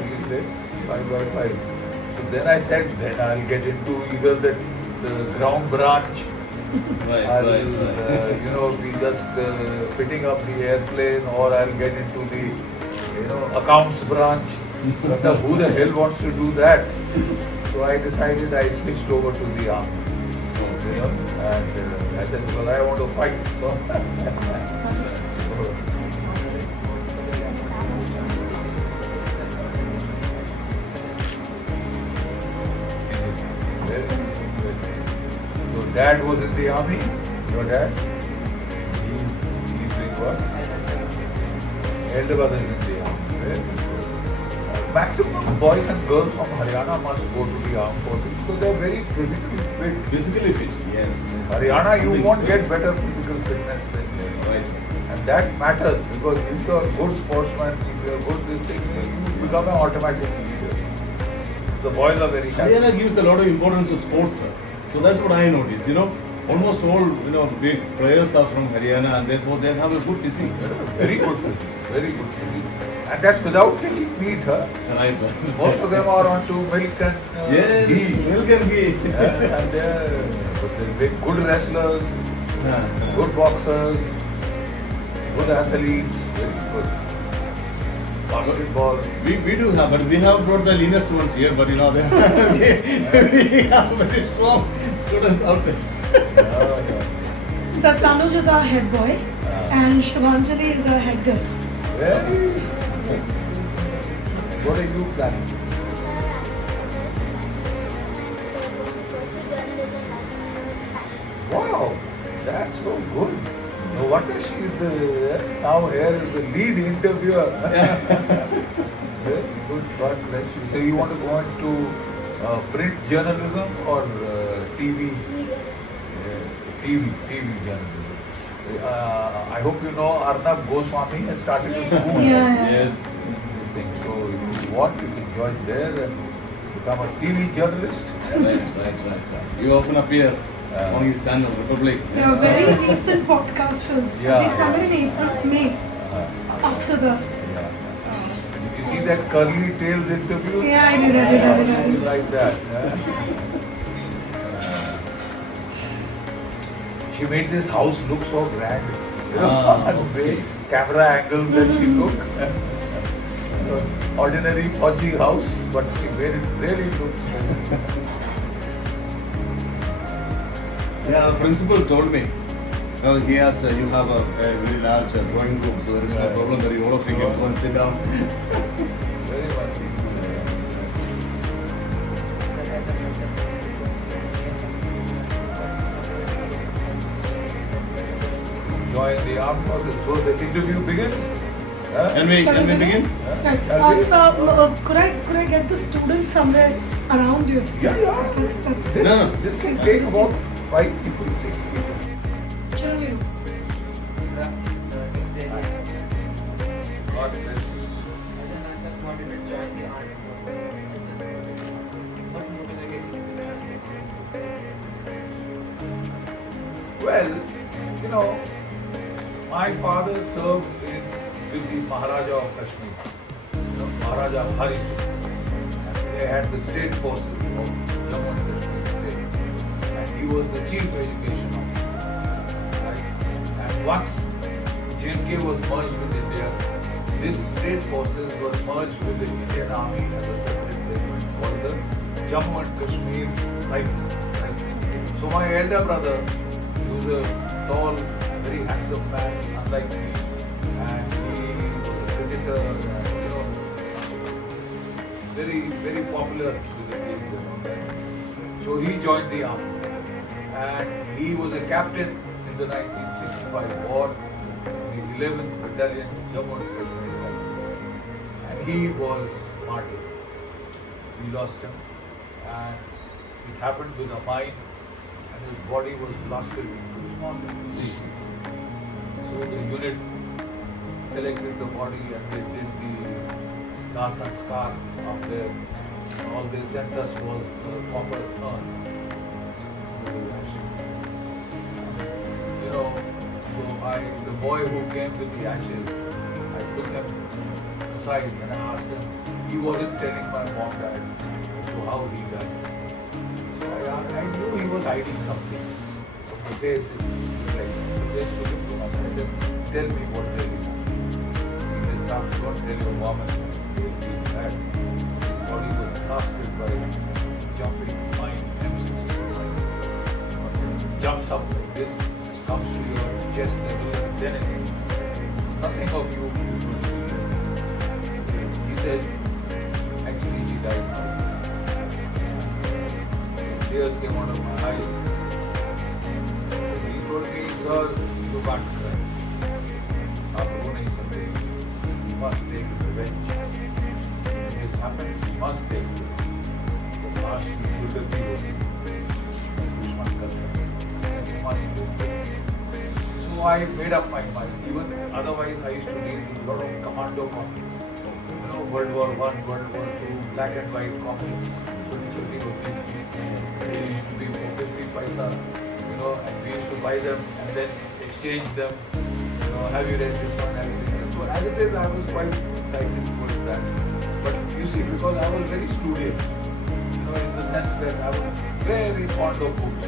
what do you say? 5 by 5. So then I said, then I'll get into either the ground branch. I'll be just fitting up the airplane, or I'll get into the, accounts branch. But who the hell wants to do that? So I decided I switched over to the army. And I said, because I want to fight. So, so dad was in the army. Your dad? He's doing what? Elder brother is in the army. Right? Maximum boys and girls from Haryana must go to the armed forces because they are very physically fit. Physically fit, yes. Haryana, you won't get better physical fitness than Delhi. Right. And that matters because if you are a good sportsman, if you are good this thing, you become an automatic leader. The boys are very happy. Haryana gives a lot of importance to sports, sir. So that's what I notice. Almost all big players are from Haryana, and therefore they have a good physique. Very good physique. Very good physique. And that's without taking meat, huh? Right. Most of them are onto milk and yes, ghee. milk and ghee. And they're good wrestlers, good boxers, good athletes, very good. Basketball. We do have, but we have brought the leanest ones here, but we have very strong students out there. Sir Tanuj is our head boy and Shubhanjali is our head girl. Very good. What are you planning? Wow, that's so good. No wonder she is now here is the lead interviewer. Very good, God bless you. So you want to go into print journalism or TV? TV journalism. I hope you know Arnab Goswami has started a school. Yes. So if you want, you can join there and become a TV journalist. Right. You often appear on his channel, Republic. Yeah, very recent podcasters. Yeah. I think somewhere in April, May, after the. Did you see that curly tails interview? Yeah, I did. You like that? She made this house look so grand. The way camera angles that she took. So, ordinary Fauji house, but she made it really look Yeah, principal told me. He has, you have a very large drawing room, so there is no problem that all of you can go and sit down. very much. Join the armed forces. So the interview begins. Can we begin? Right. So, could I get the students somewhere around you? Yeah. That's No. This can take about 5 people, 6 people. Children. God bless you. Well, my father served with the Maharaja of Kashmir, Maharaja Hari Singh. And they had the state forces of Jammu and Kashmir state. And he was the chief education officer. Right? And once JNK was merged with India, this state forces were merged with the Indian Army as a separate regiment called the Jammu and Kashmir Rifles. Right? So my elder brother, he was a tall, very handsome man, unlike me, and he was a cricketer, and very, very popular with the team. So he joined the army, and he was a captain in the 1965 war in the 11th Battalion, Jammu and Kashmir. And he was martyred. We lost him, and it happened with a mine, and his body was blasted into small pieces. So the unit collected the body and they did the Das Sanskar up there. All they sent us was a copper urn. So the boy who came with the ashes, I took him aside and I asked him, he wasn't telling my mom dad as to how he died. So I knew he was hiding something. The face is like, so just took him to my mom. I said, tell me what really happened. He said, Sam, don't tell your mom and they'll feel bad. His body was blasted by jumping mine M65. Jumps up like this, comes to your chest level, and then it nothing of you is going to be left. He said, actually he died now. Tears came out of my eyes. He told me, sir, you can't cry. After owning something, you must take revenge. When this happens, you must take revenge. The last you will be Dushman karta. You must take revenge. So I made up my mind. Even otherwise, I used to read a lot of commando comics. You know, World War I, World War II, black and white comics. They used to be for 50 paisa, you know, and we used to buy them and then exchange them. You know, have you read this one? Have you read this one? So as it is, I was quite excited towards that. But you see, because I was very studious, you know, in the sense that I was very fond of books.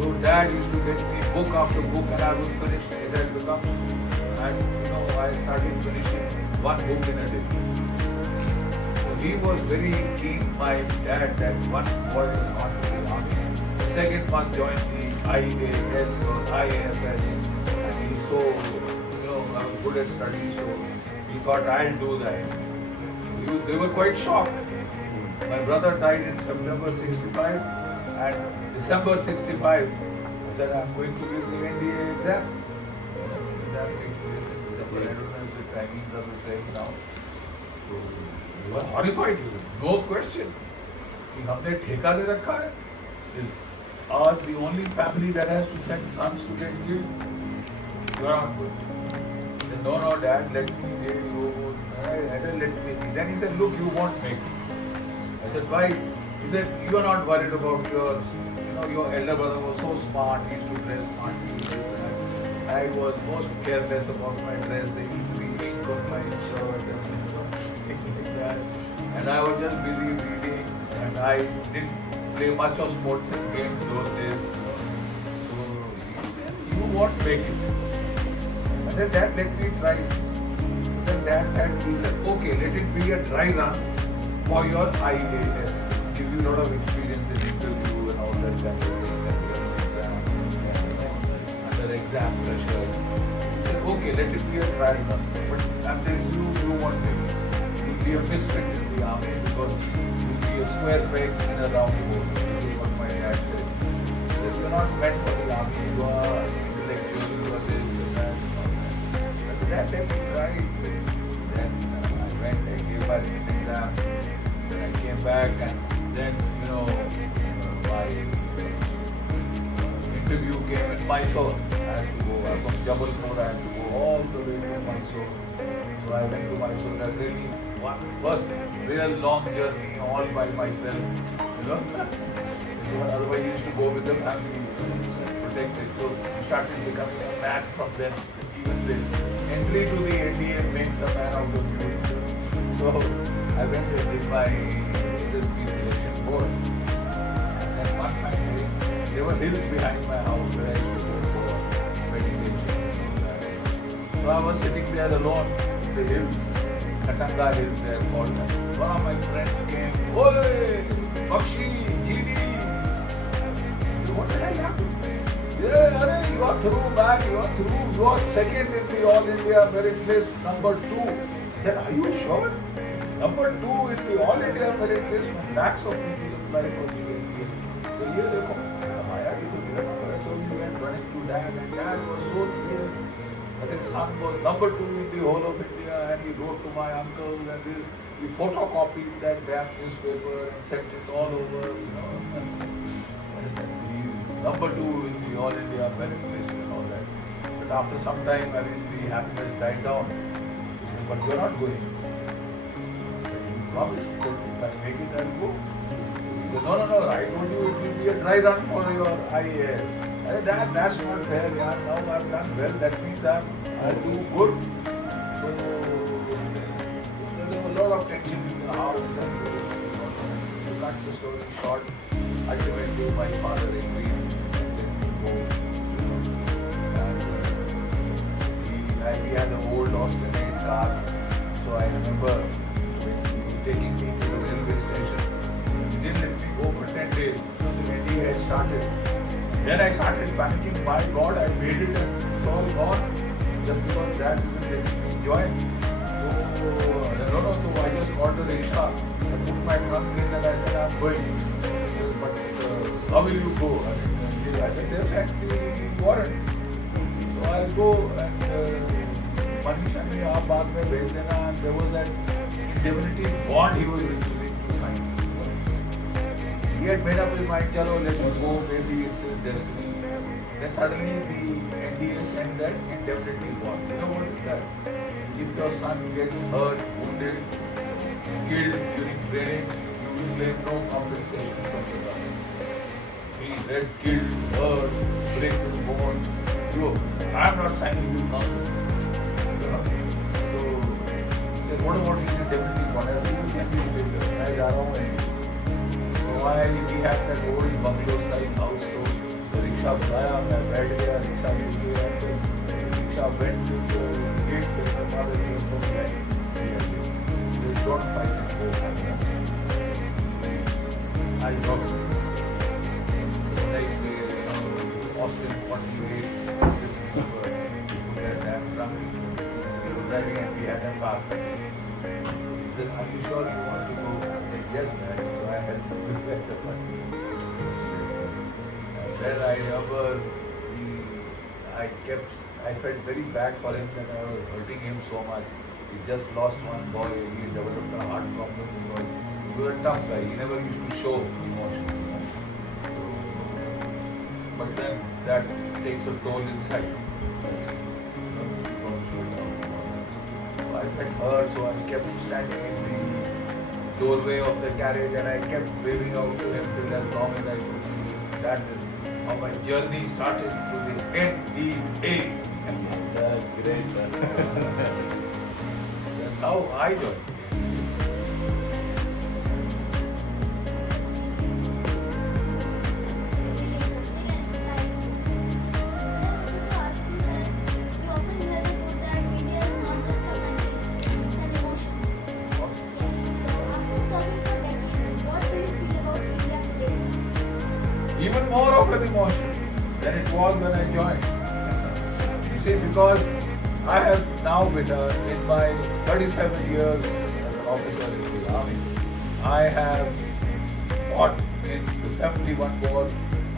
So Dad used to get me book after book and I would finish it had become, and you know, I started finishing one book in a day. So he was very keen, my dad, that one boy is not to the army. The second must join the IAS or IAFS. And he so, you know, I was good at studies, so he thought I'll do that. So they were quite shocked. My brother died in September 65 and December 65, I said, I'm going to give the NDA exam. That takes place in December. I don't know if the timings are the same now. So we were horrified with it. No question. कि हमने ठेका ले रखा है. Is ours the only family that has to send sons to get killed? You are not good. He said, no, Dad, let me. I said, let me. Then he said, look, you won't make it. I said, why? He said, you are not worried about yours. Your elder brother was so smart, he used to dress smartly. I was most careless about my dress. There used to be ink on my shirt and things like that. And I was just busy reading and I didn't play much of sports and games those days. So you won't make it. I said, Dad, let me try. So then Dad said, okay, let it be a dry run for your IAS. Give you a lot of experience in interview and all that kind of thing. Under exam pressure. He said, okay, let it be a trial run. But I'm telling you, you won't make it. You'll be a misfit in the army because you'll be a square peg in a round hole. This is what my dad said. If you're not meant for the army, you are intellectual, you are this and that. But that let me try. Then I went, I gave my exam. Then I came back and then, you know, my interview came in Mysore. I had to go, from Jabalpur, I had to go all the way to Mysore. So I went to Mysore. I really first real long journey all by myself, you know. Otherwise I used to go with the family, protected. So I started becoming a man from then. Even the entry to the NDA makes a man out of you. So I went and did my SSB selection board. And then one fine day, there were hills behind my house where I used to go for meditation. So I was sitting there alone in the hills, Katanga Hills they are called. One of my friends came, "Oi, Bakshi, GD, what the hell happened? Yeah, you are through, man, you are through. You are second in the All India Merit List, number 2. I said, are you sure? Number 2 in the All India Merit List, lakhs of people apply for the NDA. So here they come. So we went running to Dad, and Dad was so thrilled that his son was number 2 in the whole of India, and he wrote to my uncle and this. He photocopied that damn newspaper and sent it all over, you know. He's number 2 in the All India Merit List and all that. But after some time, I mean, the happiness died down. He said, but you're not going. You promised that if I make it, I'll go. He said, no, I told you it will be a dry run for your IAS. I said, Dad, that's not fair, yeah. Now I've done well, that means I'll do good. So there was a lot of tension in the the house and to cut the story short, ultimately my father agreed and let me go. And we had an old Austin 8 car, so I remember when he was taking me to the railway station, he didn't let me go for 10 days because the NDA had started. Then I started panicking, my God, I made it and it's all gone just because Dad isn't letting me join. So, no, I just called the rickshaw. I put my trunk in and I said, I'm going. But how will you go? I said, they've sent the warrant. So I'll go and permission me आप बाद में भेज देना. And there was that indemnity bond he was refusing to sign. He had made up his mind, chalo, let him go, maybe it's his destiny. Then suddenly the NDA sent that indemnity bond. You know what is that? If your son gets hurt, wounded, killed during training, you will claim no compensation from the government. He read killed, hurt, break his bone. I am not signing this nonsense. So, he said, what about his indemnity bond? I said, we will send you later. I जा रहा हूँ. We had that old bungalow style house, so the rickshaw बुलाया, मैं बैठ गया, rickshaw ले गया, rickshaw went to the gate, then my father came from behind. They don't fight and go. I dropped it. The next day, Austin 48, driving and we had a car. He said, are you sure you want to go? I said, yes, man. So I had to prepare the money. And then I remember I felt very bad for him that I was hurting him so much. He just lost one boy. He developed a heart problem. He was a tough guy. He never used to show emotion. But then that takes a toll inside. I felt hurt, so I kept standing in the doorway of the carriage and I kept waving out to him till as long as I could see. That is how my journey started to the NDA. That's great, sir. That's how I joined. Even more of an emotion than it was when I joined. You see, because I have now been in my 37 years as an officer in the army, I have fought in the 71 war,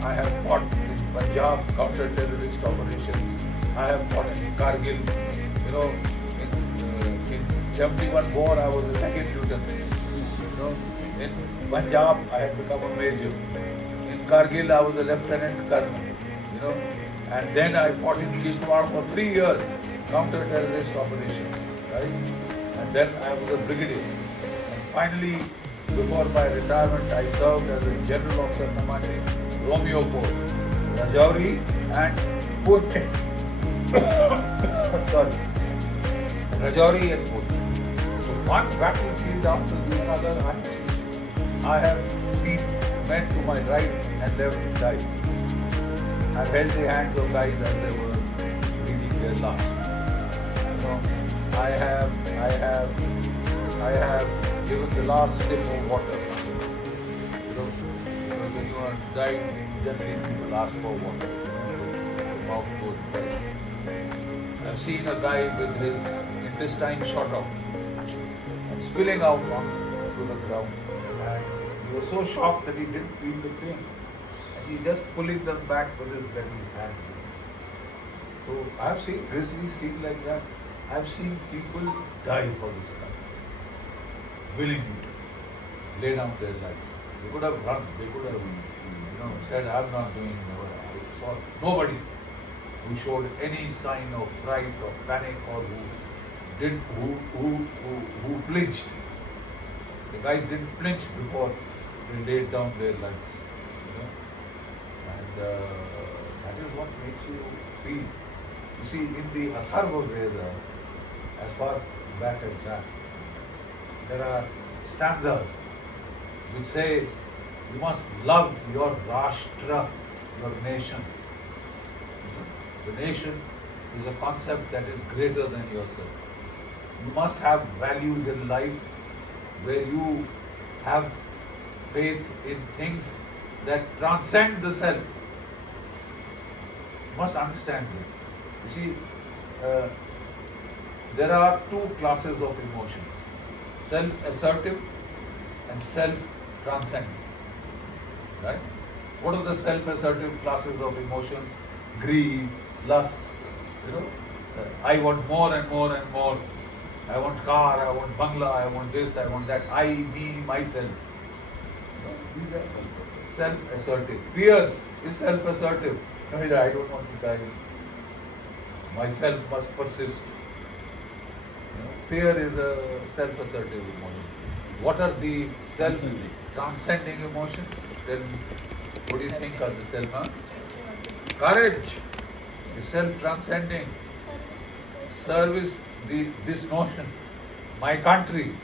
I have fought in Punjab counter-terrorist operations, I have fought in Kargil. You know, in 71 war I was a second lieutenant. You know, in Punjab I had become a major. Kargil, I was a lieutenant colonel, you know, and then I fought in Kishtwar for 3 years, counter-terrorist operations, right? And then I was a brigadier. And finally, before my retirement, I served as a general officer commanding Romeo Force, Rajouri and Pune. Sorry, Rajouri and Pune. So one battlefield after the other, I have seen men to my right and left die. I've held the hands of guys as they were breathing their last. You know, I have given the last sip of water. You know, when you are dying, generally people ask for water. The mouth goes dry. I've seen a guy with his intestine shot out and spilling out onto the ground. And he was so shocked that he didn't feel the pain. And he just pulling them back with his bloody hand. So I've seen grizzly scene like that. I've seen people die for this country. Willingly. Lay down their lives. They could have run. They could have, said, I'm not doing it. I saw nobody who showed any sign of fright or panic or who flinched. The guys didn't flinch before they laid down their lives. And that is what makes you feel. You see, in the Atharva Veda, as far back as that, there are stanzas which say you must love your Rashtra, your nation. The nation is a concept that is greater than yourself. You must have values in life where you have faith in things that transcend the self. You must understand this. You see, there are two classes of emotions, self-assertive and self-transcendent. Right? What are the self-assertive classes of emotions? Greed, lust, I want more and more and more. I want car, I want bungalow, I want this, I want that. I, me, myself. These are self-assertive. Fear is self-assertive. I don't want to die. Myself must persist. Fear is a self-assertive emotion. What are the self-transcending emotions? Tell me. What do you think of the self? Huh? Courage is self-transcending. Service, this notion, my country,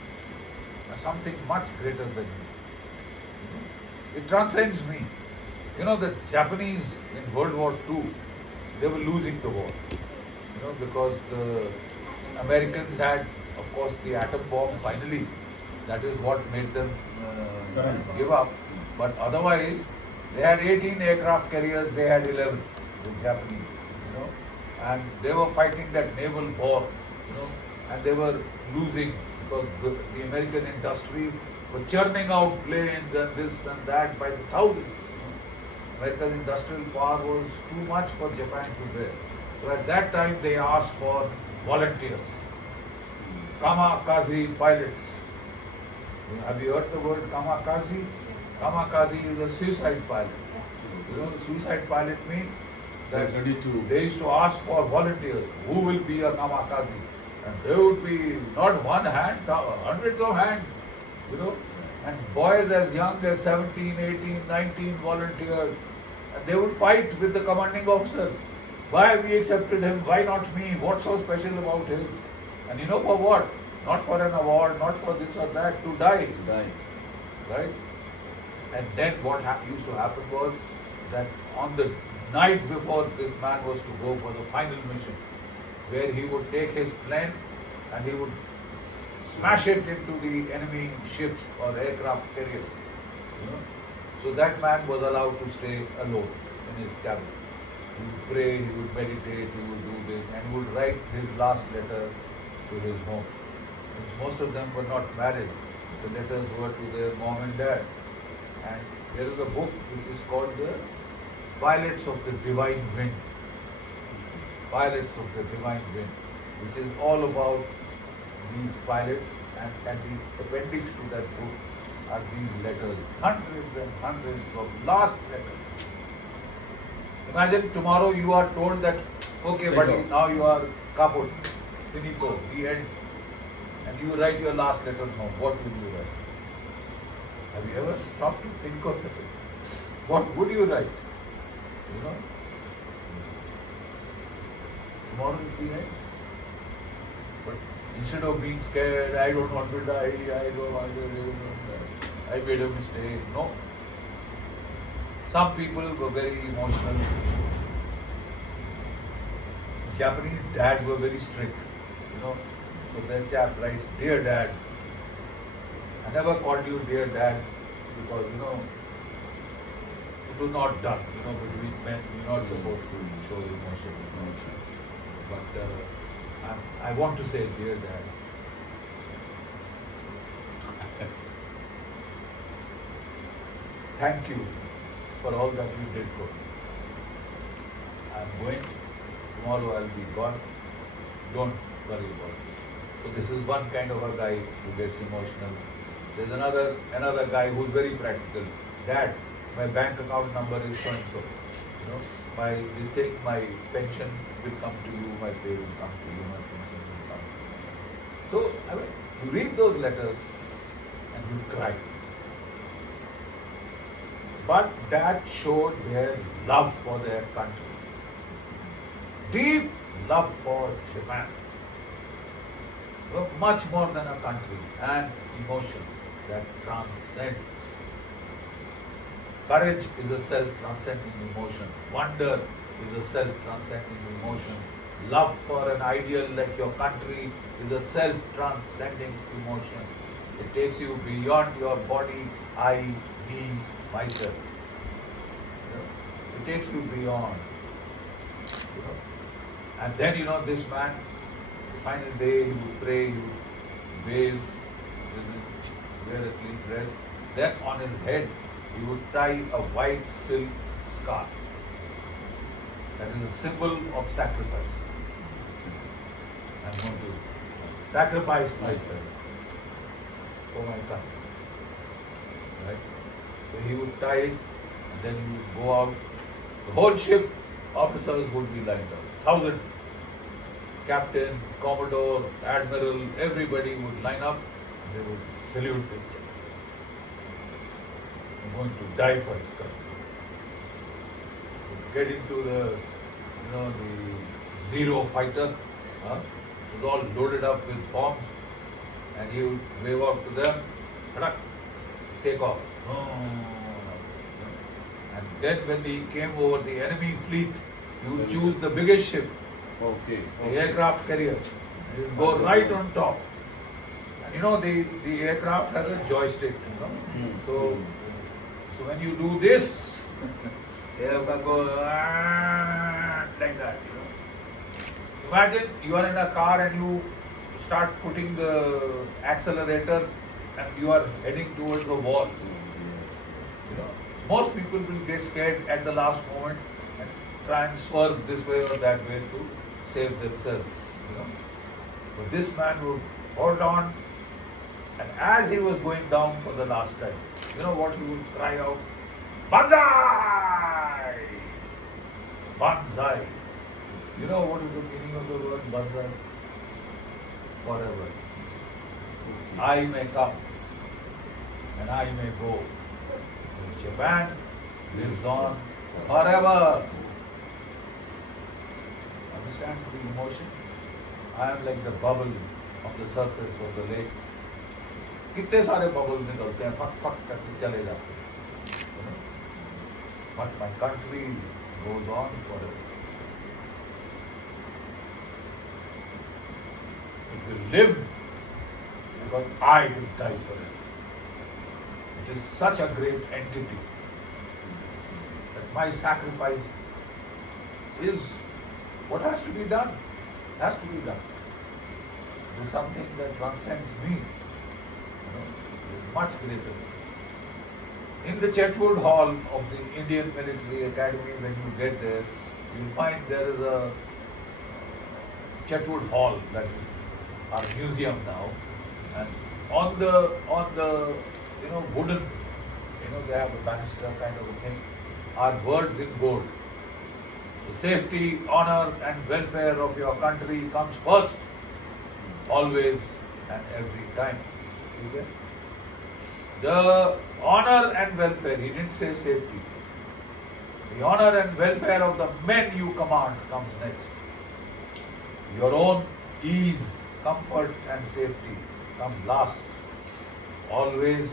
something much greater than me. It transcends me. The Japanese in World War II, they were losing the war. Because the Americans had, of course, the atom bomb finally. That is what made them give up. But otherwise, they had 18 aircraft carriers, they had 11, the Japanese, and they were fighting that naval war, and they were losing because the American industries were churning out planes and this and that by the thousands. America's industrial power was too much for Japan to bear. So at that time they asked for volunteers, kamikaze pilots. Have you heard the word kamikaze? Kamikaze is a suicide pilot. Suicide pilot means that they used to ask for volunteers. Who will be a kamikaze? And there would be not one hand, hundreds of hands, and boys as young as 17, 18, 19 volunteered. And they would fight with the commanding officer. Why we accepted him? Why not me? What's so special about him? And for what? Not for an award, not for this or that, to die. Right? And then what used to happen was that on the night before this man was to go for the final mission, where he would take his plane and he would smash it into the enemy ships or aircraft carriers. So that man was allowed to stay alone in his cabin. He would pray, he would meditate, he would do this, and he would write his last letter to his home. Since most of them were not married, the letters were to their mom and dad. And there is a book which is called The Pilots of the Divine Wind. Pilots of the Divine Wind, which is all about these pilots, and the appendix to that book are these letters, hundreds and hundreds of last letters. Imagine tomorrow you are told that, okay buddy, now you are kaput, finito, the end, and you write your last letter home. What will you write? Have you ever stopped to think of that? What would you write? Tomorrow is the end. But instead of being scared, I don't want to die, I made a mistake. No. Some people were very emotional. Japanese dads were very strict, So their chap writes, "Dear Dad." I never called you dear Dad because, it was not done, between men. You're not supposed to show emotions. But I want to say, dear Dad. Thank you for all that you did for me. I'm going. Tomorrow I'll be gone. Don't worry about it. So this is one kind of a guy who gets emotional. There's another guy who's very practical. Dad, my bank account number is so and so. My pension will come to you, my pay will come to you, my pension will come to you. So, you read those letters and you cry. But that showed their love for their country. Deep love for Japan. Much more than a country and emotion. that transcends. Courage is a self-transcending emotion. Wonder is a self-transcending emotion. Love for an ideal like your country is a self-transcending emotion. It takes you beyond your body, I, me, myself. It takes you beyond. And then this man, final day, he would pray, he would bathe, he would wear a clean dress. Then on his head, he would tie a white silk scarf. That is a symbol of sacrifice. I'm going to sacrifice myself for my country. Right? So he would tie it, and then he would go out. The whole ship, officers would be lined up. 1,000. Captain, Commodore, Admiral, everybody would line up. They would salute him. I'm going to die for his country. Get into the Zero fighter. It was all loaded up with bombs. And he would wave out to them, "Hadak, take off." And then when he came over the enemy fleet, he would choose the biggest ship, Okay. the aircraft carrier. He would go right on top. And the aircraft has a joystick, So when you do this, the aircraft goes like that, Imagine you are in a car and you start putting the accelerator and you are heading towards the wall. Most people will get scared at the last moment and try and swerve this way or that way to save themselves. But this man would hold on, and as he was going down for the last time, what he would cry out? Banzai! Banzai! You know what is the meaning of the word Banzai? Forever. I may come and I may go. But Japan lives on forever. Understand the emotion? I am like the bubble on the surface of the lake. कितने सारे bubbles निकलते हैं, fuck fuck करके चले जाते हैं. But my country goes on forever. It will live because I will die for it. It is such a great entity that my sacrifice is what has to be done. Has to be done. It is something that transcends me. Much greater. In the Chetwood Hall of the Indian Military Academy, when you get there, you will find there is a Chetwood Hall, that is our museum now, and on the wooden, they have a banister kind of a thing, are words in gold. The safety, honor and welfare of your country comes first, always and every time. Okay? The honor and welfare, he didn't say safety. The honor and welfare of the men you command comes next. Your own ease, comfort and safety comes last, always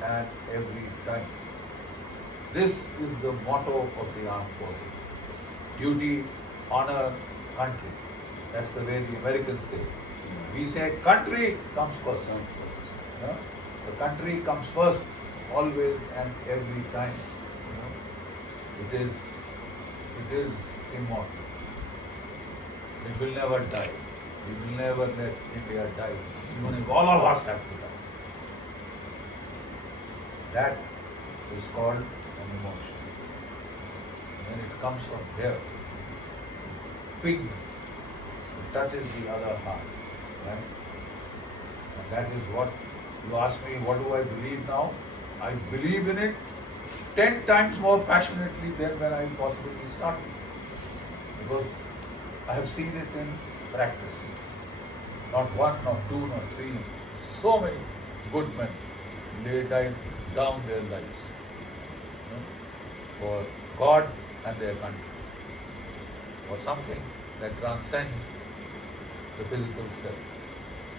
and every time. This is the motto of the armed forces. Duty, honor, country. That's the way the Americans say. We say country comes first. The country comes first, always and every time. It is immortal. It will never die. We will never let India die, even if all of us have to die. That is called an emotion. When it comes from here, it pings, it touches the other heart. Right? And that is what you ask me, what do I believe now? I believe in it 10 times more passionately than when I possibly started. Because I have seen it in practice. Not one, not two, not three. So many good men laid down their lives for God and their country, for something that transcends the physical self.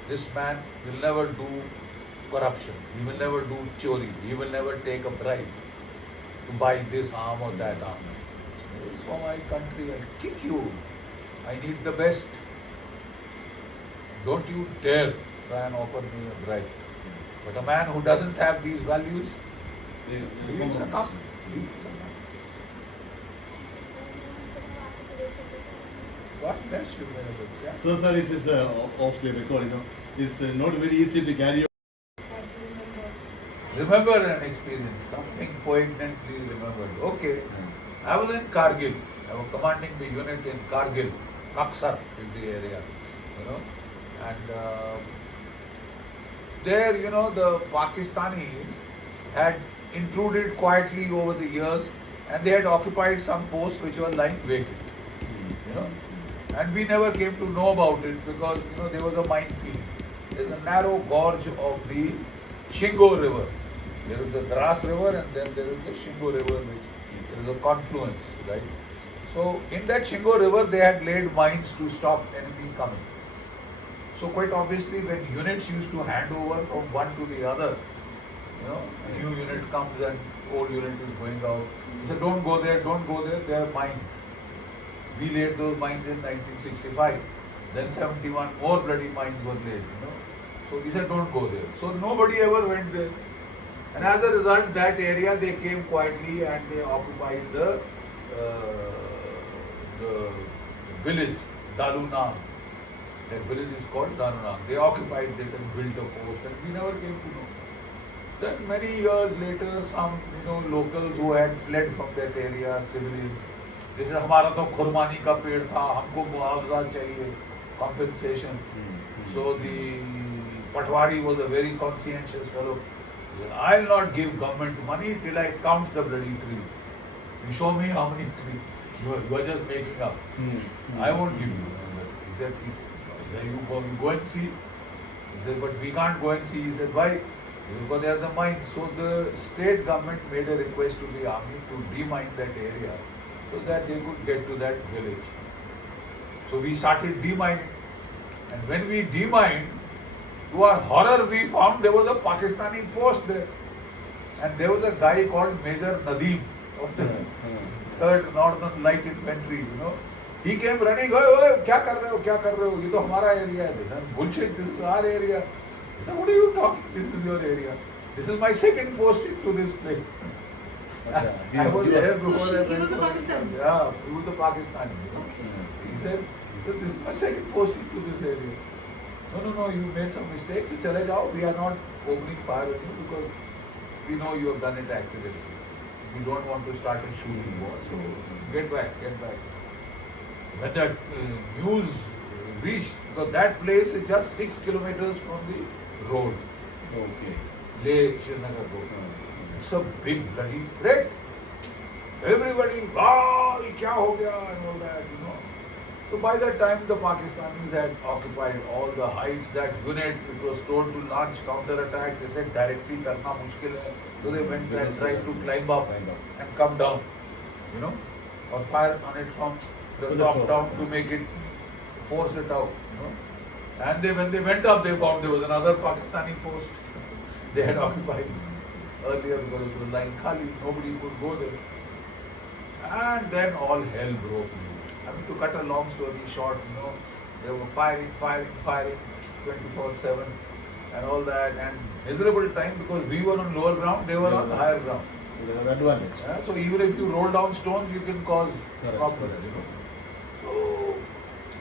This man will never do corruption. He will never do chori. He will never take a bribe to buy this arm or that arm. It's for my country. I'll kick you. I need the best. Don't you dare try and offer me a bribe. But a man who doesn't have these values, he will succumb. He will succumb. God bless you, Venerable. So, sir, it is off the record, It's not very easy to carry on. Remember an experience, something poignantly remembered. Okay, I was in Kargil. I was commanding the unit in Kargil. Kaksar is the area, And there, the Pakistanis had intruded quietly over the years, and they had occupied some posts which were lying vacant. And we never came to know about it because there was a minefield. There's a narrow gorge of the Shingo River. There is the Dras River and then there is the Shingo River, which is a confluence, right? So in that Shingo River, they had laid mines to stop enemy coming. So quite obviously, when units used to hand over from one to the other, a new unit comes and old unit is going out. He said, don't go there, there are mines. We laid those mines in 1965. Then 71 more bloody mines were laid, So he said, don't go there. So nobody ever went there. And as a result, that area, they came quietly and they occupied the village, Dalunam. That village is called Dalunam. They occupied it and built a post and we never came to know. Then many years later, some locals who had fled from that area, civilians, they said, हमारा तो खुरमानी का पेड़ था, हमको मुआवजा चाहिए, compensation. So the Patwari was a very conscientious fellow. He said, I'll not give government money till I count the bloody trees. You show me how many trees. You are just making up. I won't give you. He said, you go and see. He said, but we can't go and see. He said, why? Because they are the mines. So the state government made a request to the army to demine that area so that they could get to that village. So we started demining. And when we demined, to our horror, we found there was a Pakistani post there. And there was a guy called Major Nadeem of the 3rd Northern Light Infantry, He came running, "Hey, kya kar rahe ho? Ye to hamara area hai." They said, "Bullshit, this is our area." He said, "What are you talking? This is your area. This is my second posting to this place." I was there before. So he was a Pakistani? Yeah, he was a Pakistani. Okay. He said, "This is my second posting to this area." No, you made some mistakes. So chale jao. We are not opening fire on you because we know you have done it accidentally. We don't want to start a shooting war. So get back. When that news reached, because that place is just 6 kilometers from the road. Okay. Leh Srinagar road. It's a big bloody threat. Everybody, ye kya ho gaya and all that, So by that time the Pakistanis had occupied all the heights. That unit, it was told to launch counter-attack. They said directly karna mushkil hai. So they went and tried to climb up and come down, or fire on it from the top down to make it, force it out, And when they went up, they found there was another Pakistani post they had occupied earlier because it was lying khali, nobody could go there. And then all hell broke loose. I mean, to cut a long story short, they were firing 24/7 and all that, and miserable time because we were on lower ground, they were on the higher ground. So they have advantage. So even if you roll down stones, you can cause problems. So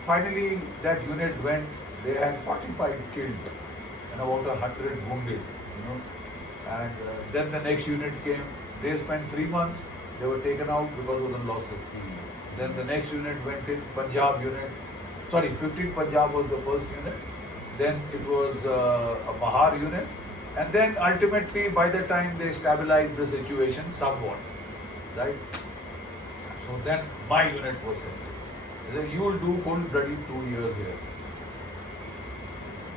finally, that unit went. They had 45 killed and about 100 wounded. And then the next unit came. They spent 3 months. They were taken out because of the losses. Then the next unit went in, Punjab unit. 15 Punjab was the first unit. Then it was a Bahar unit. And then ultimately, by the time they stabilized the situation somewhat, right? So then my unit was sent. They said, you will do full bloody 2 years here.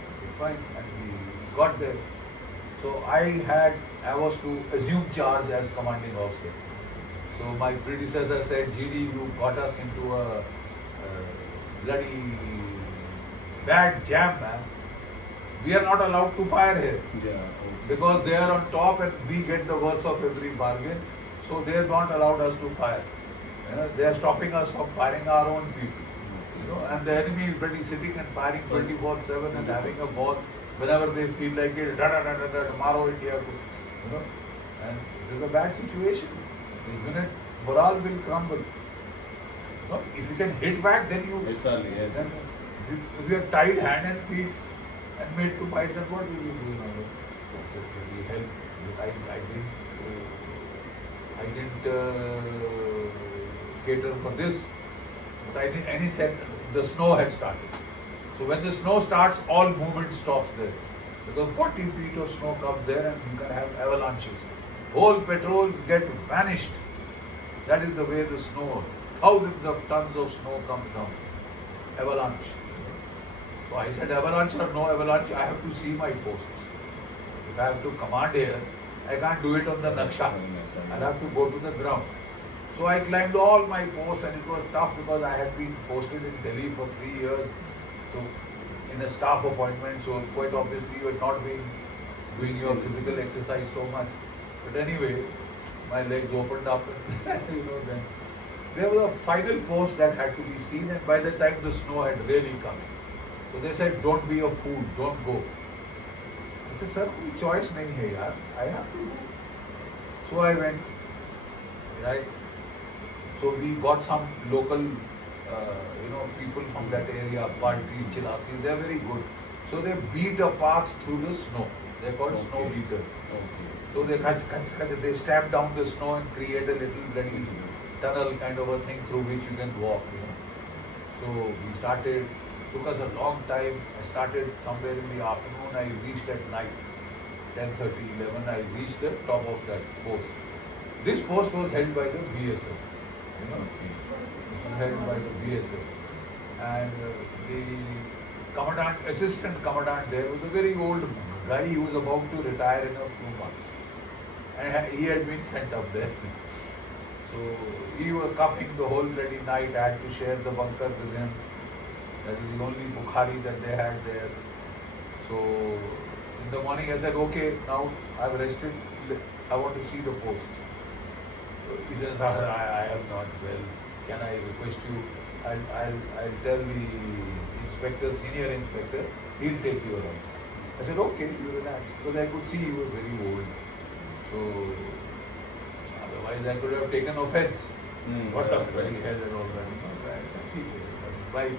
I said, fine. And we got there. So I was to assume charge as commanding officer. So my predecessor said, GD, you got us into a bloody bad jam, man. We are not allowed to fire here Yeah. Okay. because they are on top and we get the worst of every bargain. So they are not allowed us to fire. They are stopping us from firing our own people. And the enemy is ready sitting and firing 24/7 and having a ball whenever they feel like it. Da da da da da. Maro India ko. And it is a bad situation. The unit morale will crumble. If you can hit back, then you. Exactly. Yes. Then Yes. Yes. if you are tied hand and feet and made to fight, then what will you do now? It really helped. I didn't cater for this. But I didn't, any set, the snow had started. So when the snow starts, all movement stops there. Because 40 feet of snow comes there and you can have avalanches. Whole patrols get vanished. That is the way the snow, thousands of tons of snow comes down. Avalanche. So I said avalanche or no avalanche, I have to see my posts. If I have to command here, I can't do it on the Naksha. I'll have to go to the ground. So I climbed all my posts and it was tough because I had been posted in Delhi for 3 years. So in a staff appointment, so quite obviously you had not been doing your physical exercise so much. But anyway, my legs opened up and then there was a final post that had to be seen, and by the time the snow had really come. So they said, don't be a fool, don't go. I said, sir, कोई choice नहीं है यार, I have to go. So I went, right? So we got some local, people from that area, Party, Chilasi, they are very good. So they beat a path through the snow. They are called snow beaters. Okay. So they stamp down the snow and create a little bloody tunnel kind of a thing through which you can walk. So we started. Took us a long time. I started somewhere in the afternoon. I reached at night, 10:30, 11. I reached the top of that post. This post was held by the BSF. Held by the BSF. And the commandant, assistant commandant there was a very old guy. He was about to retire in a few months. And he had been sent up there. So he was coughing the whole bloody night. I had to share the bunker with him. That is the only Bukhari that they had there. So in the morning I said, okay, now I've rested. I want to see the post. So he says, I am not well. Can I request you? I'll tell the inspector, senior inspector, he'll take you around. I said, okay, you relax. Because I could see he was very old. So otherwise I could have taken offense. What a bloody hell and all that. I said, "ठीक है, why?"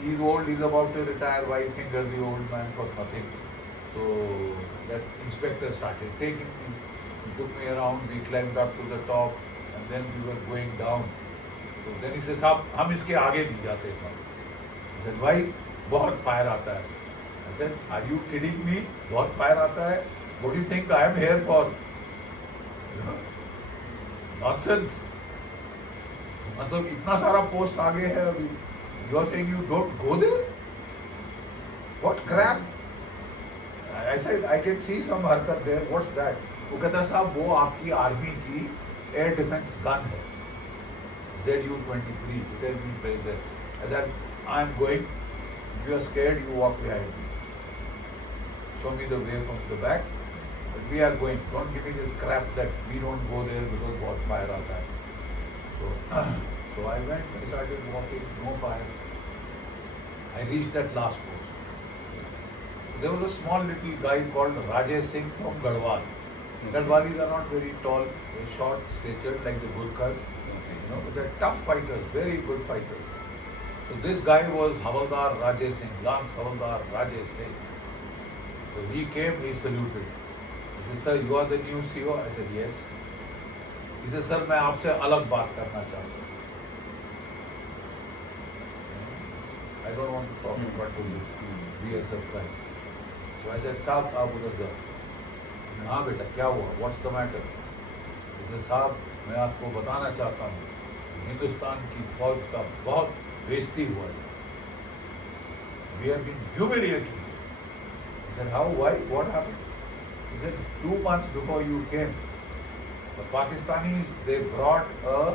He's old, he's about to retire, why finger the old man for nothing? So that inspector started taking me. He took me around, we climbed up to the top and then we were going down. So then he says, साहब हम इसके आगे नहीं जाते साहब. I said, भाई बहुत fire आता है. I said, are you kidding me? बहुत फायर आता है. What do you think I am here for? Nonsense. मतलब इतना सारा पोस्ट आगे है अभी. You are saying you don't go there? What crap? I said, I can see some हरकत there. What's that? वो कहता साहब वो आपकी आर्मी की एयर डिफेंस गन है. ZU-23. It has been placed there. I said, I am going. If you are scared, you walk behind me. Show me the way from the back. But we are going. Don't give me this crap that we don't go there because बहुत fire आता है. So I went, I started walking, no fire. I reached that last post. There was a small little guy called Rajesh Singh from Garhwal. Garhwalis are not very tall, they're short, statured like the Gurkhas. But they're tough fighters, very good fighters. So this guy was Havaldar Rajesh Singh, Lance Havaldar Rajesh Singh. So he came, he saluted. He said, sir, you are the new CEO? I said, yes. He said, sir, मैं आपसे अलग बात करना चाहता हूँ. I don't want to talk about the BSF guy. So I said, साहब आप उधर जाओ. हाँ बेटा क्या हुआ? What's the matter? He said, साहब मैं आपको बताना चाहता हूँ हिंदुस्तान की फौज का बहुत बेइज्जती हुआ है. We have been humiliated. I said, how? Why? What happened? He said, 2 months before you came, the Pakistanis, they brought a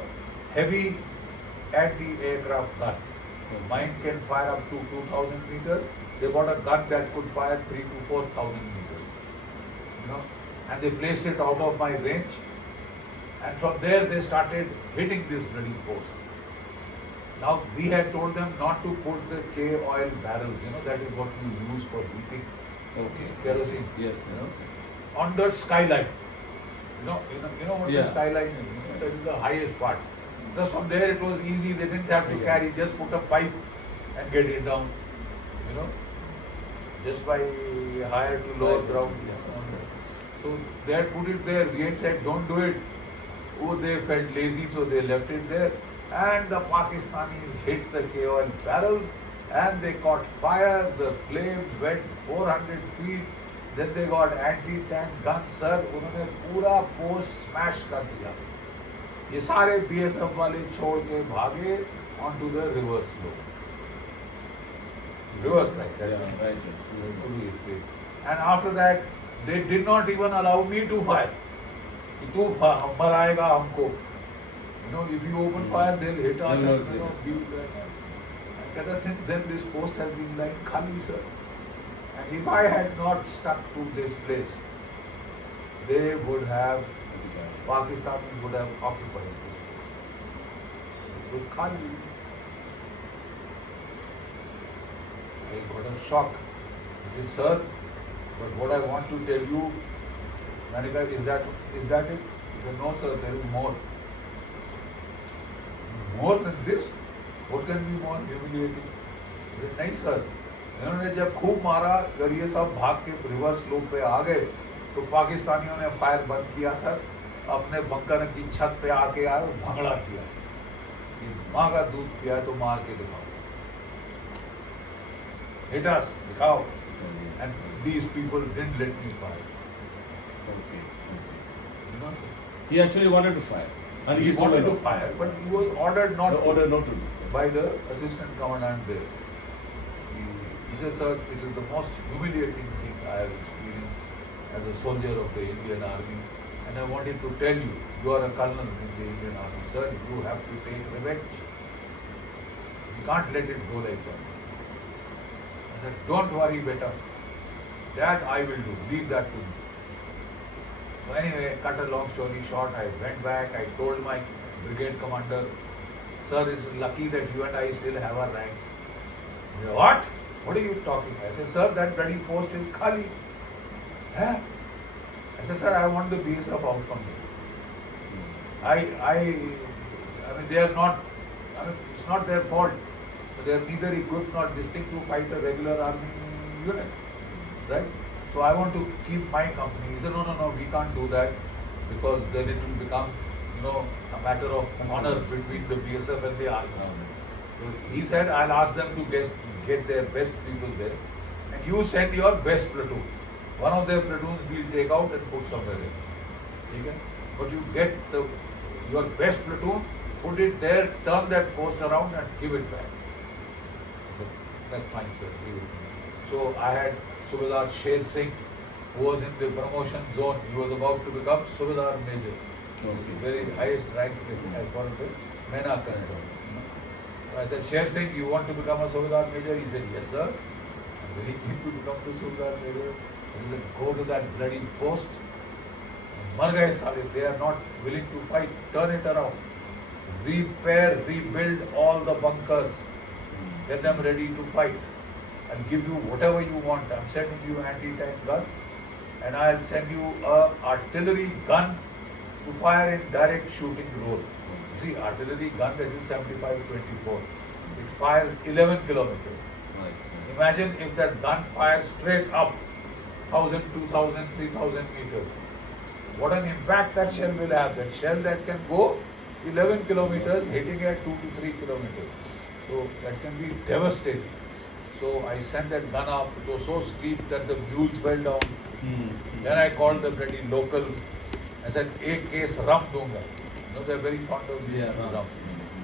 heavy anti-aircraft gun. Mine can fire up to 2,000 meters They bought a gun that could fire 3 to 4,000 meters. You know, and they placed it out of my range. And from there they started hitting this bloody post. Now we had told them not to put the K oil barrels, you know, that is what you use for heating Okay. kerosene. Yes, you yes, know, yes. under skyline. You know what the Yeah. skyline is? You know, that is the highest part. Just from there it was easy. They didn't have to Yeah. carry, just put a pipe and get it down. You know, just by higher to lower Right. ground. Yes, yes. So they had put it there. We had said, don't do it. Oh, they felt lazy, so they left it there. And the Pakistanis hit the K oil barrels and they caught fire. The flames went 400 feet. Then they got anti-tank guns, sir. उन्होंने पूरा post smash कर दिया. ये सारे BSF वाले छोड़ के भागे onto the reverse slope. Reverse side. Yeah, right. Yes. And after that, they did not even allow me to fire. कि तू मराएगा हमको. You know, if you open fire, they'll hit us. They'll And, you know, also give that. And since then, this post has been lying khali, sir. And if I had not stuck to this place, they would have, Pakistani would have occupied this place. It was khali. I got a shock. I said, sir, but what I want to tell you, Manika, is that it? He said, no, sir, there is more. More than this? What can be more humiliating? He said, नहीं sir, इन्होंने जब खूब मारा और ये सब भाग के रिवर्स स्लोप पे आ गए तो पाकिस्तानियों ने फायर बंद किया सर. अपने बंकर की छत पे आके आए और भंगड़ा किया. ये माँ का दूध पिया तो मार के दिखाओ. Hit us, दिखाओ. Yes, And yes. these people didn't let me fire. Okay. You know, He actually wanted to fire. And he said wanted no. to fire, but he was ordered not The to. order not to do. By the assistant commandant there. He says, sir, it is the most humiliating thing I have experienced as a soldier of the Indian Army. And I wanted to tell you, you are a colonel in the Indian Army, sir, you have to take revenge. You can't let it go like that. I said, don't worry, beta. That I will do. Leave that to me. So anyway, cut a long story short, I went back, I told my brigade commander, sir, it's lucky that you and I still have our ranks. He said, what? What are you talking? I said, sir, that bloody post is khali. Huh? I said, sir, I want the BSF out from here. I mean, they are not, I mean, it's not their fault. But they are neither equipped nor distinct to fight a regular army unit. Right? So I want to keep my company. He said, no, we can't do that because then it will become, a matter of honor between the BSF and the army. So he said, I'll ask them to get their best people there. And you send your best platoon. One of their platoons we'll take out and put somewhere else. Okay? But you get your best platoon, put it there, turn that post around and give it back. So that's fine, sir. Leave it. So I had Subedar Sher Singh, who was in the promotion zone. He was about to become Subedar Major. Okay. Very highest rank as far as the men are concerned. So I said, Sher Singh, you want to become a Subedar Major? He said, yes, sir. I'm very keen to become the Subedar Major. He said, go to that bloody post. Mar gaye sale. They are not willing to fight. Turn it around. Repair, rebuild all the bunkers. Get them ready to fight. I'll give you whatever you want. I'm sending you anti-tank guns. And I'll send you a artillery gun to fire in direct shooting role. See, artillery gun that is 75-24. It fires 11 kilometers. Right. Imagine if that gun fires straight up 1,000, 2,000, 3,000 meters. What an impact that shell will have. That shell that can go 11 kilometers hitting at 2 to 3 kilometers. So that can be devastating. So I sent that gun up. It was so steep that the mules fell down. Then I called the bloody locals. I said, "Ek case rum dunga." They're very fond of using rum.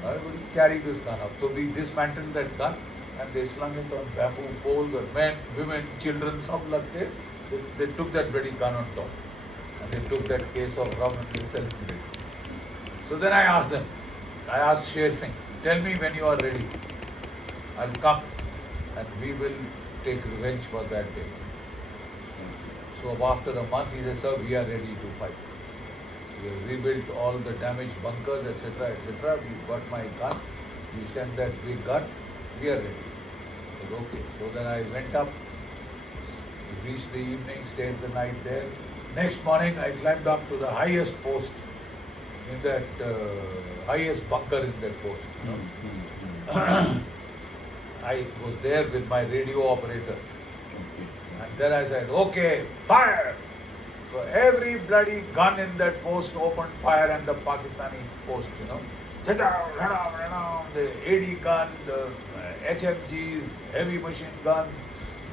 Everybody carried this gun up. So we dismantled that gun and they slung it on bamboo poles. And men, women, children, some like that. They took that bloody gun on top. And they took that case of rum and they celebrated. So then I asked them. I asked Sher Singh, tell me when you are ready. I'll come and we will take revenge for that day. So after a month, he said, sir, we are ready to fight. We have rebuilt all the damaged bunkers, etc., etc. We got my gun. We sent that big gun. We are ready. I said, okay. So then I went up, reached the evening, stayed the night there. Next morning, I climbed up to the highest post in that highest bunker in that post. You know. I was there with my radio operator. And then I said, okay, fire! So every bloody gun in that post opened fire, and the Pakistani post, you know. The AD gun, the HMGs, heavy machine guns,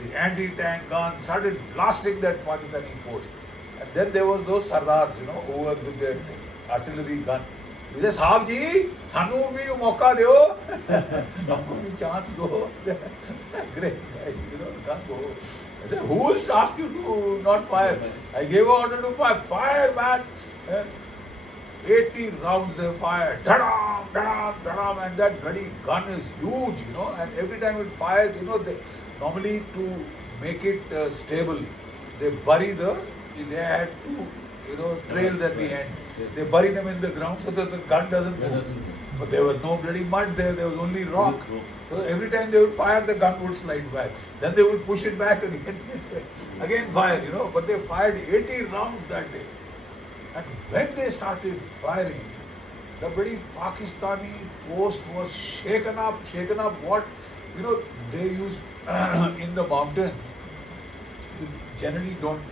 the anti-tank guns started blasting that Pakistani post. And then there was those Sardars, you know, who were with their artillery gun. He said, Sahab ji, sanu bhi mauka deo. Sabko bhi chance do. Great guy, you know, gun go. I said, who is to ask you to not fire? I gave order to fire. Fire, man. 80 rounds they fired. Da-dam, da-dam, da-dam. And that bloody gun is huge, you know. And every time it fires, you know, they normally to make it stable, they bury they had two, you know, trails at the end. They bury them in the ground so that the gun doesn't move. But there was no bloody mud there, there was only rock. So every time they would fire, the gun would slide back. Then they would push it back again. Again fire, you know. But they fired 80 rounds that day. And when they started firing, the bloody Pakistani post was shaken up. Shaken up what? You know, they use in the mountains, you generally don't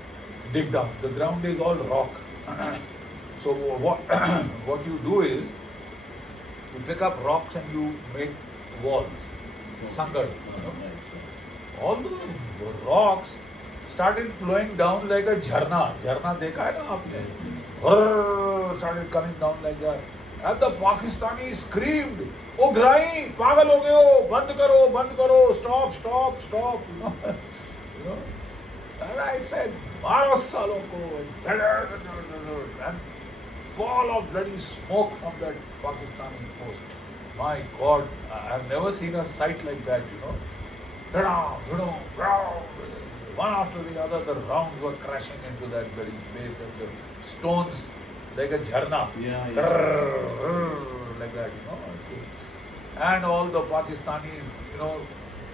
dig down. The ground is all rock. So what you do is, you pick up rocks and you make walls, sangar. You know? All those rocks started flowing down like a jharna. Jharna dekha hai na aapne? Started coming down like that. And the Pakistanis screamed, "Oh, Grai, pagal ho gaye ho, band karo, stop, stop, stop." You know? You know? And I said, "Maro salon ko." And ball of bloody smoke from that Pakistani post. My God, I've never seen a sight like that, you know. One after the other, the rounds were crashing into that bloody place, and the stones like a jharna. Like that, you know. And all the Pakistanis, you know,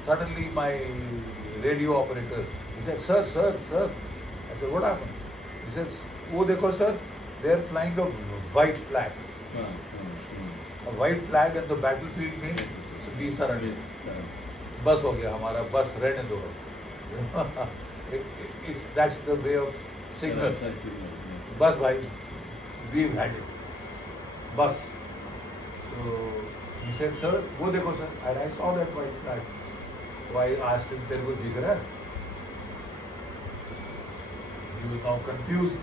suddenly my radio operator, he said, sir. I said, what happened? He says, oh, dekho, sir, they are flying a white flag. A white flag and the battlefield means we surrender. Bus ho gaya hamara, bus rehne do. That's the way of signal. Bus bhai, we've had it. Bus. So he said, sir, wo dekho sir. And I saw that white flag. So I asked him, tere ko dikh raha hai? He was now confused.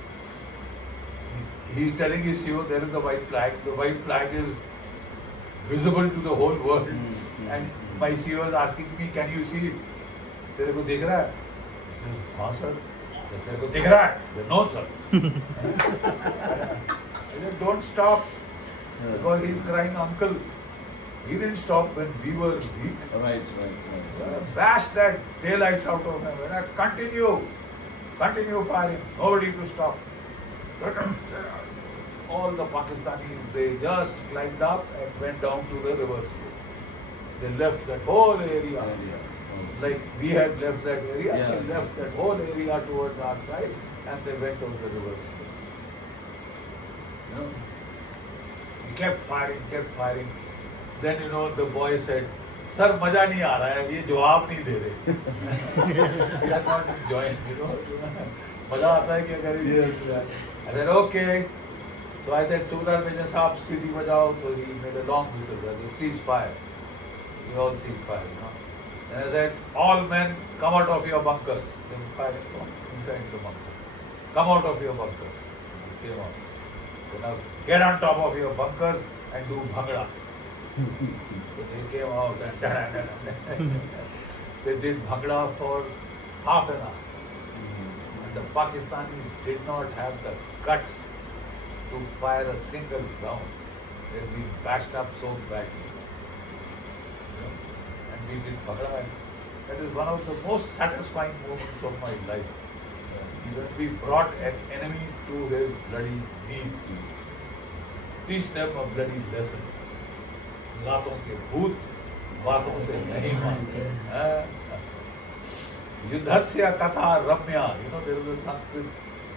He's telling his CEO, there is the white flag. The white flag is visible to the whole world. And my CEO is asking me, can you see it? Tere ko dikh raha hai? हाँ sir. Tere ko dikh raha hai? No sir. I said, don't stop. Because he's crying, uncle. He didn't stop when we were weak. Right. Bash that daylights out of him. And I continue firing. Nobody to stop. All the Pakistanis, they just climbed up and went down to the river slope. They left that whole area. Like we had left that area, they left that whole area towards our side, and they went on the river slope. You know, he kept firing. Then, you know, the boy said, sir, maja nahi aa raha hai, ye jawab nahi de rahe. We are not enjoying, you know. Maja aata hai kya kare? Yes. I said, okay. So I said, Subedar Major Saab, city bajao. So he made a long whistle, the ceasefire. We all ceased fire, you know. And I said, all men, come out of your bunkers. They were firing from inside the bunker. Come out of your bunkers. They came out. So now get on top of your bunkers and do bhangra. So they came out and they did bhangra for half an hour. And the Pakistanis did not have the guts to fire a single round. They had been bashed up so badly. You know? And we did bhangra. That is one of the most satisfying moments of my life. When we brought an enemy to his bloody knees. Teach them a bloody lesson. लातों के भूत बातों से नहीं मानते हैं. युद्धस्य कथा रम्या. You know, there is a Sanskrit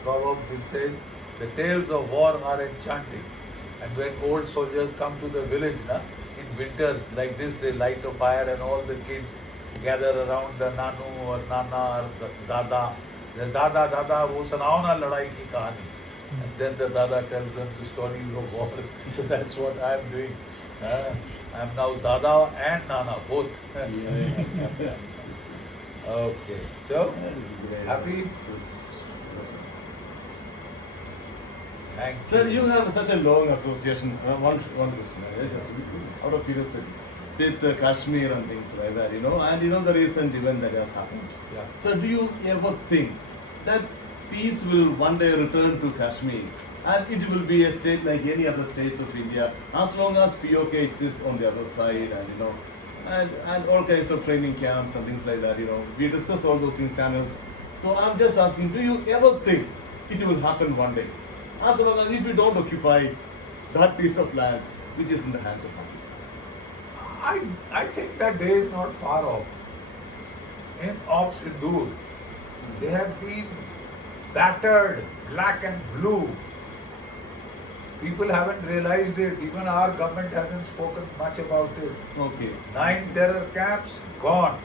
proverb which says the tales of war are enchanting. And when old soldiers come to the village, in winter like this, they light a fire and all the kids gather around the nanu or nana or the dada. The dada, wo sunao na ladai ki kahani. And then the dada tells them the stories of war. So that's what I am doing. I am now dada and nana, both. Okay, so happy. Thanks. Sir, you have such a long association. One question, just out of curiosity, with Kashmir and things like that, and the recent event that has happened. Yeah. Sir, do you ever think that peace will one day return to Kashmir and it will be a state like any other states of India as long as POK exists on the other side and all kinds of training camps and things like that, we discuss all those things channels. So I'm just asking, do you ever think it will happen one day? As long as if we don't occupy that piece of land which is in the hands of Pakistan. I think that day is not far off. In Op Sindoor, they have been battered black and blue. People haven't realized it. Even our government hasn't spoken much about it. Okay. 9 terror camps gone.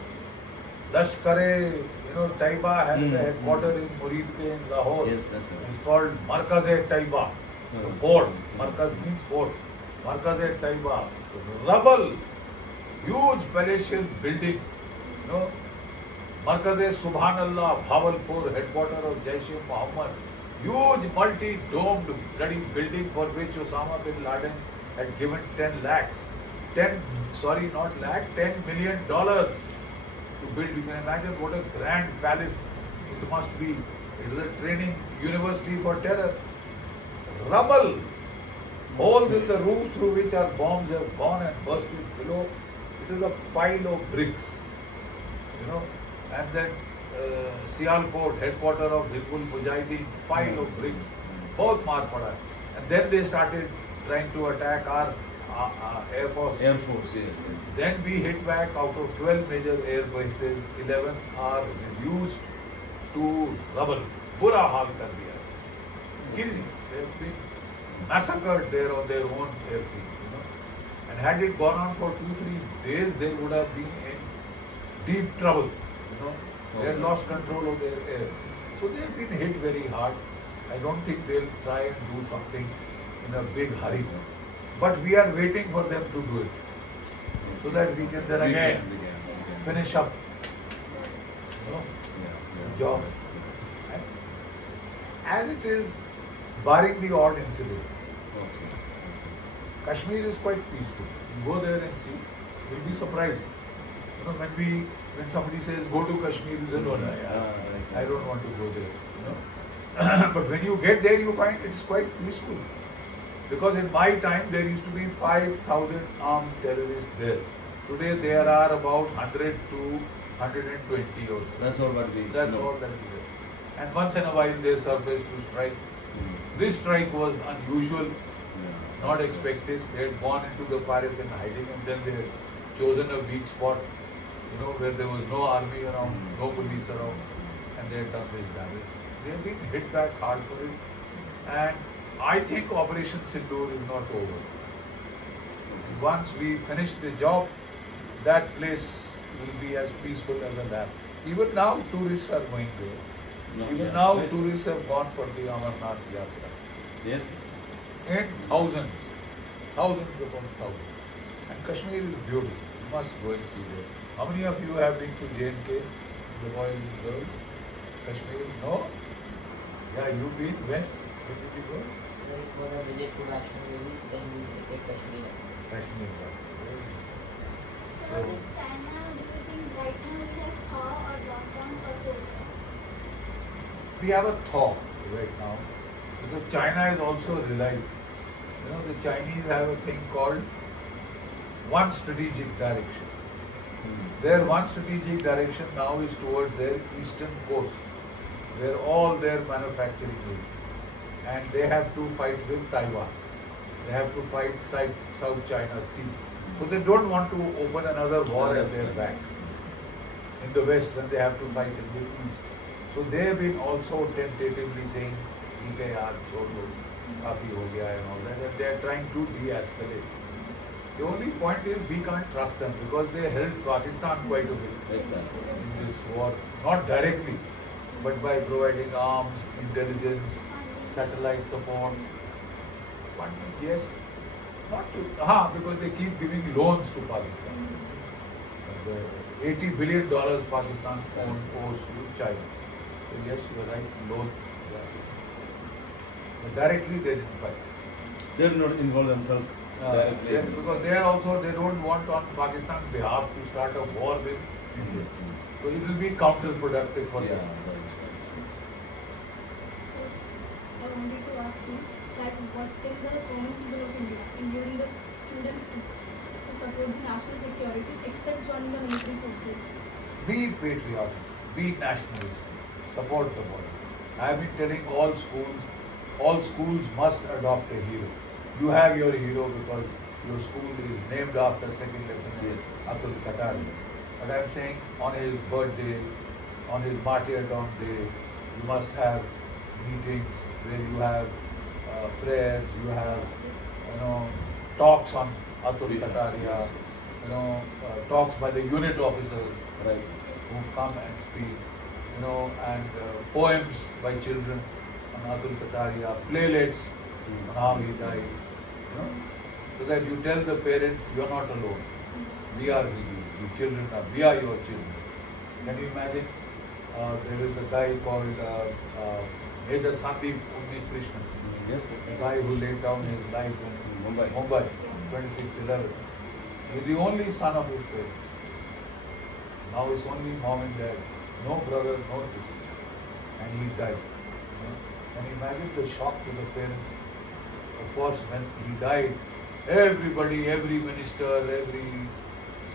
Lashkar-e, Taiba has the headquarters in Muridke in Lahore. Yes. It's called Markaz-e-Taiba. The fort. Markaz means fort. Markaz-e-Taiba. Rubble. Huge palatial building. Markaz-e-Subhanallah, Bhavalpur, headquarters of Jaish-e-Mohammed. Huge multi-domed bloody building for which Osama bin Laden had given 10 lakhs. 10 million dollars to build. You can imagine what a grand palace it must be. It is a training university for terror. Rubble. Holes in the roof through which our bombs have gone and bursted below. It is a pile of bricks. And then Sialkot, headquarters of Hizbul Mujahideen, pile of bricks. Both maar pada. And then they started trying to attack our Air Force. Air Force, yes. Then we hit back. Out of 12 major air bases, 11 are reduced to rubble. Bura haal kar diya. Killed. They have been massacred there on their own airfield. And had it gone on for 2-3 days, they would have been in deep trouble. They had lost control of their air. So they have been hit very hard. I don't think they'll try and do something in a big hurry. But we are waiting for them to do it. So that we can then again finish up the job. And as it is, barring the odd incident, Kashmir is quite peaceful. You go there and see, you'll be surprised. When somebody says go to Kashmir, you say no, I don't want to go there. But when you get there, you find it's quite peaceful. Because in my time, there used to be 5,000 armed terrorists there. Today, there are about 100 to 120 or so. That's all what we That's all that we have. And once in a while, they surface to strike. This strike was unusual, not expected. They had gone into the forest in hiding, and then they had chosen a weak spot, where there was no army around, no police around, and they had done this damage. They have been hit back hard for it. And I think Operation Sindoor is not over. Once we finish the job, that place will be as peaceful as a lamb. Even now, tourists are going there. Tourists have gone for the Amarnath Yatra. Yes. In thousands upon thousands. And Kashmir is beautiful. You must go and see there. How many of you have been to J&K, the boys and girls? Kashmir? No? Yeah, you've been. When did you go? So it was a visit to Lakshmi Devi, then we take Kashmir. Kashmir. So with China, do you think right now we have thaw or lockdown or cold? We have a thaw right now because China has also realized, the Chinese have a thing called one strategic direction. Their one strategic direction now is towards their eastern coast, where all their manufacturing is. And they have to fight with Taiwan. They have to fight South China Sea. So they don't want to open another war at their back in the west when they have to fight in the east. So they have been also tentatively saying, "ठीक है यार, छोड़ दो, काफी हो गया" and all that, and they are trying to de-escalate. The only point is we can't trust them because they helped Pakistan quite a bit Exactly. in this war, not directly, but by providing arms, intelligence, satellite support, funding, yes, not to, because they keep giving loans to Pakistan. The $80 billion Pakistan owes to China. So yes, you are right, loans. Yeah. But directly they didn't fight. They do not involve themselves directly. Yes, because they are also, they don't want on Pakistan's behalf to start a war with India. So it will be counterproductive for Yeah, them. right. So, I wanted to ask you that what can the common people of India, including the students too, to support the national security except joining the military forces? Be patriotic, be nationalist, support the boy. I have been telling all schools must adopt a hero. You have your hero because your school is named after Second Lieutenant Yes, yes, Atul yes. Katari. But I am saying on his birthday, on his martyrdom day, you must have meetings where you have prayers, you have talks on Atul Yeah, Kataria, yes, yes, yes. talks by the unit officers Right. who come and speak, and poems by children on Atul Kataria, playlets on how he died, so that you tell the parents you are not alone. We are with you. The children are. We are your children. Can you imagine? There is a guy called Major Sandeep Unni Krishnan, Yes. the guy who laid down his life in Mumbai. Mumbai, 2611. He is the only son of his parents. Now it's only mom and dad, no brother, no sisters, and he died. Can you imagine the shock to the parents? Of course, when he died, everybody, every minister, every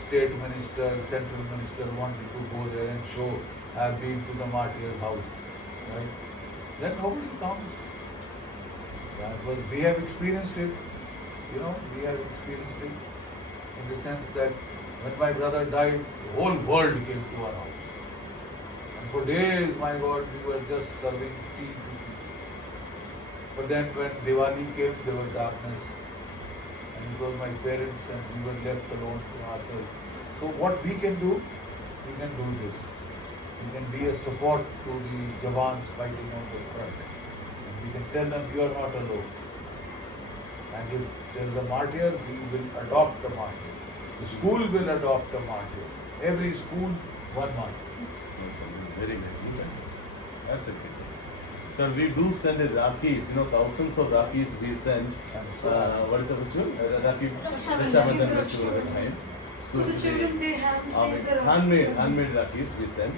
state minister, central minister wanted to go there and show, "I've been to the martyr's house," right? Then nobody comes. But we have experienced it, we have experienced it in the sense that when my brother died, the whole world came to our house. And for days, my God, we were just serving tea to people. But then when Diwali came, there was darkness. And it was my parents and we were left alone to ourselves. So what we can do this. We can be a support to the Jawans fighting on the front. And we can tell them you are not alone. And if there is a martyr, we will adopt a martyr. The school will adopt a martyr. Every school, one martyr. Yes, very good. That's a good. So we do send the Rakis, thousands of Rakis we send. What is the festival? Rakhi Rakshabandhan festival at a time. So the children, they have made the handmade Rakis we send.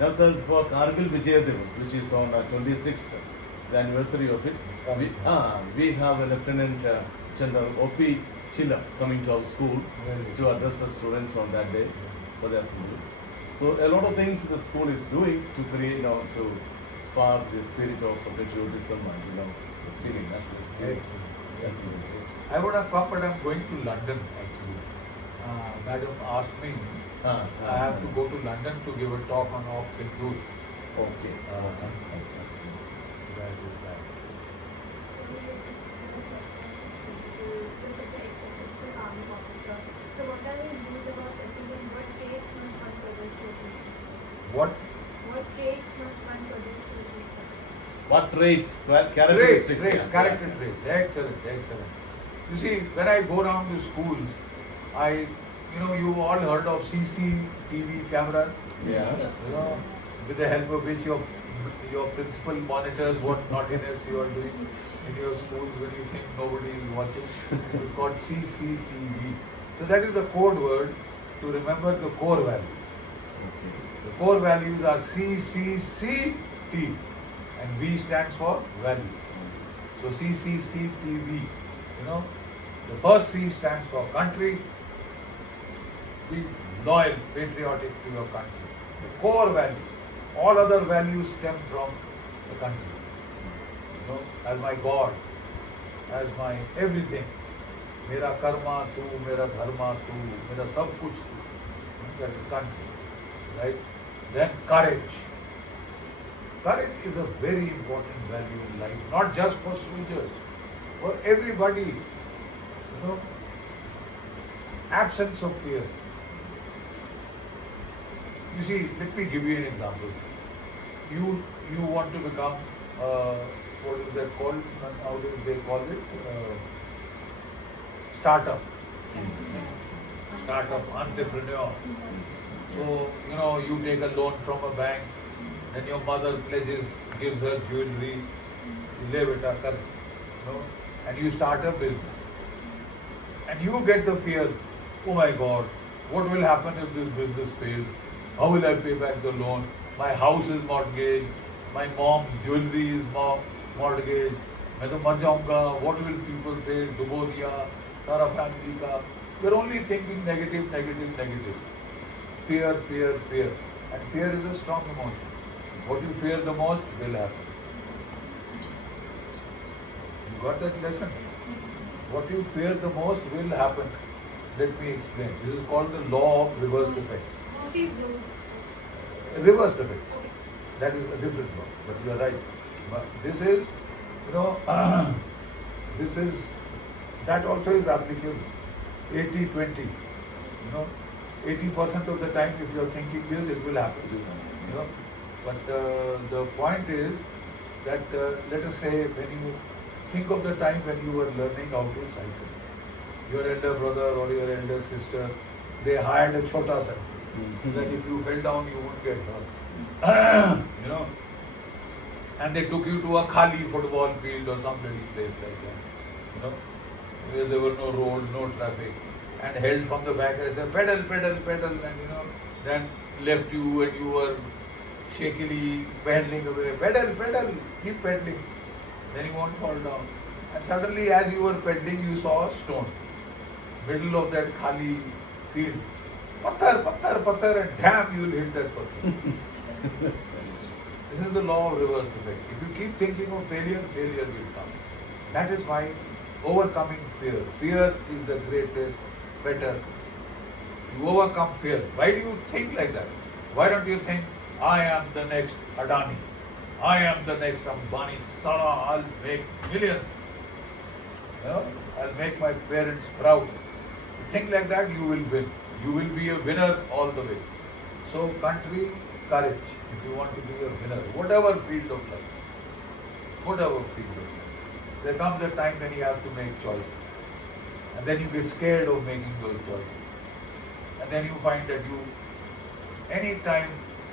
Now, sir, for Kargil Vijay Divas, which is on 26th, the anniversary of it, we have a Lieutenant General O.P. Chilla coming to our school to address the students on that day for the assembly. So a lot of things the school is doing to create, to spark the spirit of patriotism and the feeling, nationalist feeling. That's really great. I would have come, but I'm going to London actually. Madam asked me, I have to go to London to give a talk on Ops Sindoor. Okay. That is that. So what are your views about success and what traits must one possess to achieve success? What? What traits must one possess to achieve success? What traits, Traits, characteristics? character traits. Excellent. You see, when I go down to schools, you've all heard of CCTV cameras. Yeah. With the help of which your principal monitors what naughtiness you are doing in your schools when you think nobody is watching. It's called CCTV. So that is the code word to remember the core values. Okay. The core values are CCCT and V stands for value. So CCCTV, the first C stands for country, the loyal, patriotic to your country. The core value. All other values stem from the country. You know, as my God, as my everything. मेरा कर्मा तू, मेरा धर्मा तू, मेरा सब कुछ तू. That is country, right? Then courage. Courage is a very important value in life, not just for soldiers, for everybody. You know, absence of fear. You see, let me give you an example. You want to become what is that called? How do they call it? Startup. Startup entrepreneur. So you know, you take a loan from a bank, then your mother pledges, gives her jewelry, le beta kar, you know, and you start a business. And you get the fear, oh my God, what will happen if this business fails? How will I pay back the loan? My house is mortgaged, my mom's jewelry is mortgaged, मैं तो मर जाऊंगा, what will people say, डुबो दिया, सारा family का. We're only thinking negative, negative, negative. Fear, fear, fear. And fear is a strong emotion. What you fear the most will happen. You got that lesson? What you fear the most will happen. Let me explain. This is called the law of reversed effects. Murphy's laws. Reversed effects. Okay. That is a different law, but you are right. But this is, you know, this is, that also is applicable. 80-20. You know, 80% of the time if you are thinking this, it will happen. You know? But the point is that let us say when you think of the time when you were learning how to cycle, your elder brother or your elder sister, they hired a chota cycle. So that if you fell down, you won't get hurt. You know, and they took you to a khali football field or some bloody place like that. You know, where there were no roads, no traffic, and held from the back and said, pedal, pedal, pedal, and you know, then left you and you were shakily pedaling away. Pedal, pedal, keep pedaling. Then you won't fall down. And suddenly, as you were pedaling, you saw a stone. Middle of that khali field. Patthar, patthar, patthar, and damn, you will hit that patthar. This is the law of reverse effect. If you keep thinking of failure, failure will come. That is why overcoming fear. Fear is the greatest fetter. You overcome fear. Why do you think like that? Why don't you think, I am the next Adani. I am the next Ambani. Sala, I'll make millions. You know, I'll make my parents proud. You think like that, you will win. You will be a winner all the way. So, country, courage. If you want to be a winner, whatever field of life, whatever field of life, there comes a time when you have to make choices. And then you get scared of making those choices. And then you find that you, anytime,